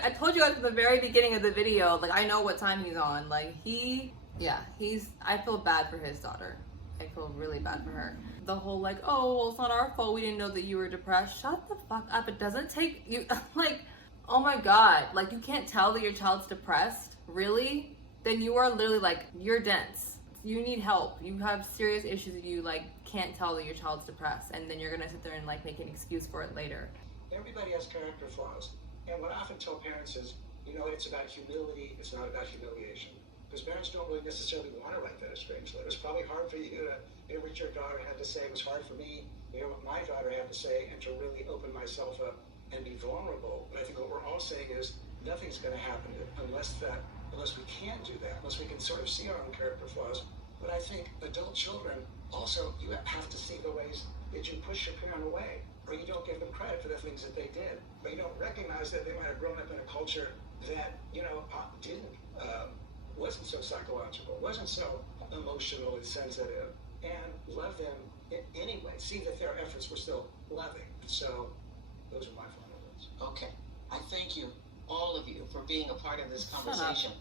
I told you guys at the very beginning of the video, like, I know what time he's on. Like, I feel bad for his daughter. I feel really bad for her. The whole, like, oh, well, it's not our fault, we didn't know that you were depressed. Shut the fuck up. It doesn't take you, like, oh my God. Like, you can't tell that your child's depressed? Really? Then you are literally, like, you're dense. You need help. You have serious issues that you, like, can't tell that your child's depressed, and then you're gonna sit there and, like, make an excuse for it later. Everybody has character flaws. And what I often tell parents is, you know, it's about humility, it's not about humiliation. Because parents don't really necessarily want to write that estranged letter. It's probably hard for you to hear what your daughter had to say. It was hard for me to hear what my daughter had to say and to really open myself up and be vulnerable. But I think what we're all saying is nothing's going to happen unless we can do that, unless we can sort of see our own character flaws. But I think adult children also, you have to see the ways that you push your parent away, or you don't give them credit for the things that they did, or you don't recognize that they might have grown up in a culture that, you know, wasn't so psychological, wasn't so emotionally sensitive, and love them anyway. See that their efforts were still loving. So those are my final words. Okay. I thank you, all of you, for being a part of this conversation.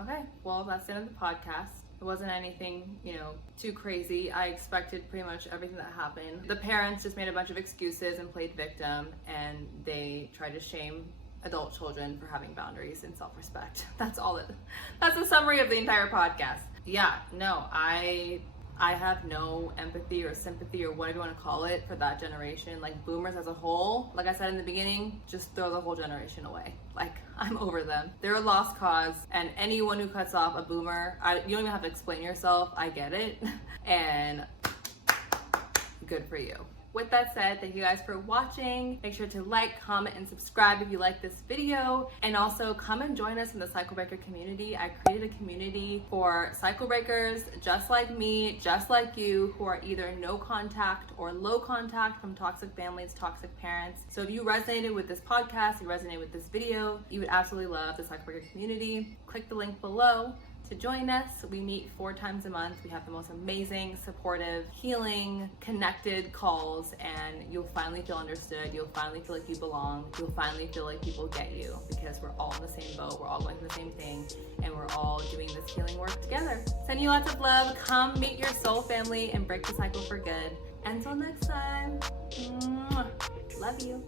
Okay, well, that's the end of the podcast. It wasn't anything, you know, too crazy. I expected pretty much everything that happened. The parents just made a bunch of excuses and played victim, and they tried to shame adult children for having boundaries and self-respect. That's the summary of the entire podcast. Yeah, no, I have no empathy or sympathy or whatever you want to call it for that generation. Like, boomers as a whole, like I said in the beginning, just throw the whole generation away. Like, I'm over them. They're a lost cause, and anyone who cuts off a boomer, you don't even have to explain yourself. I get it. And good for you. With that said, thank you guys for watching. Make sure to like, comment, and subscribe if you like this video. And also come and join us in the cycle breaker community. I created a community for cycle breakers just like me, just like you, who are either no contact or low contact from toxic families, toxic parents. So if you resonated with this podcast, you resonated with this video, you would absolutely love the cycle breaker community. Click the link below to join us. We meet 4 times a month. We have the most amazing, supportive, healing, connected calls, and you'll finally feel understood. You'll finally feel like you belong. You'll finally feel like people get you, because we're all in the same boat. We're all going through the same thing, and we're all doing this healing work together. Send you lots of love. Come meet your soul family and break the cycle for good. Until next time, love you.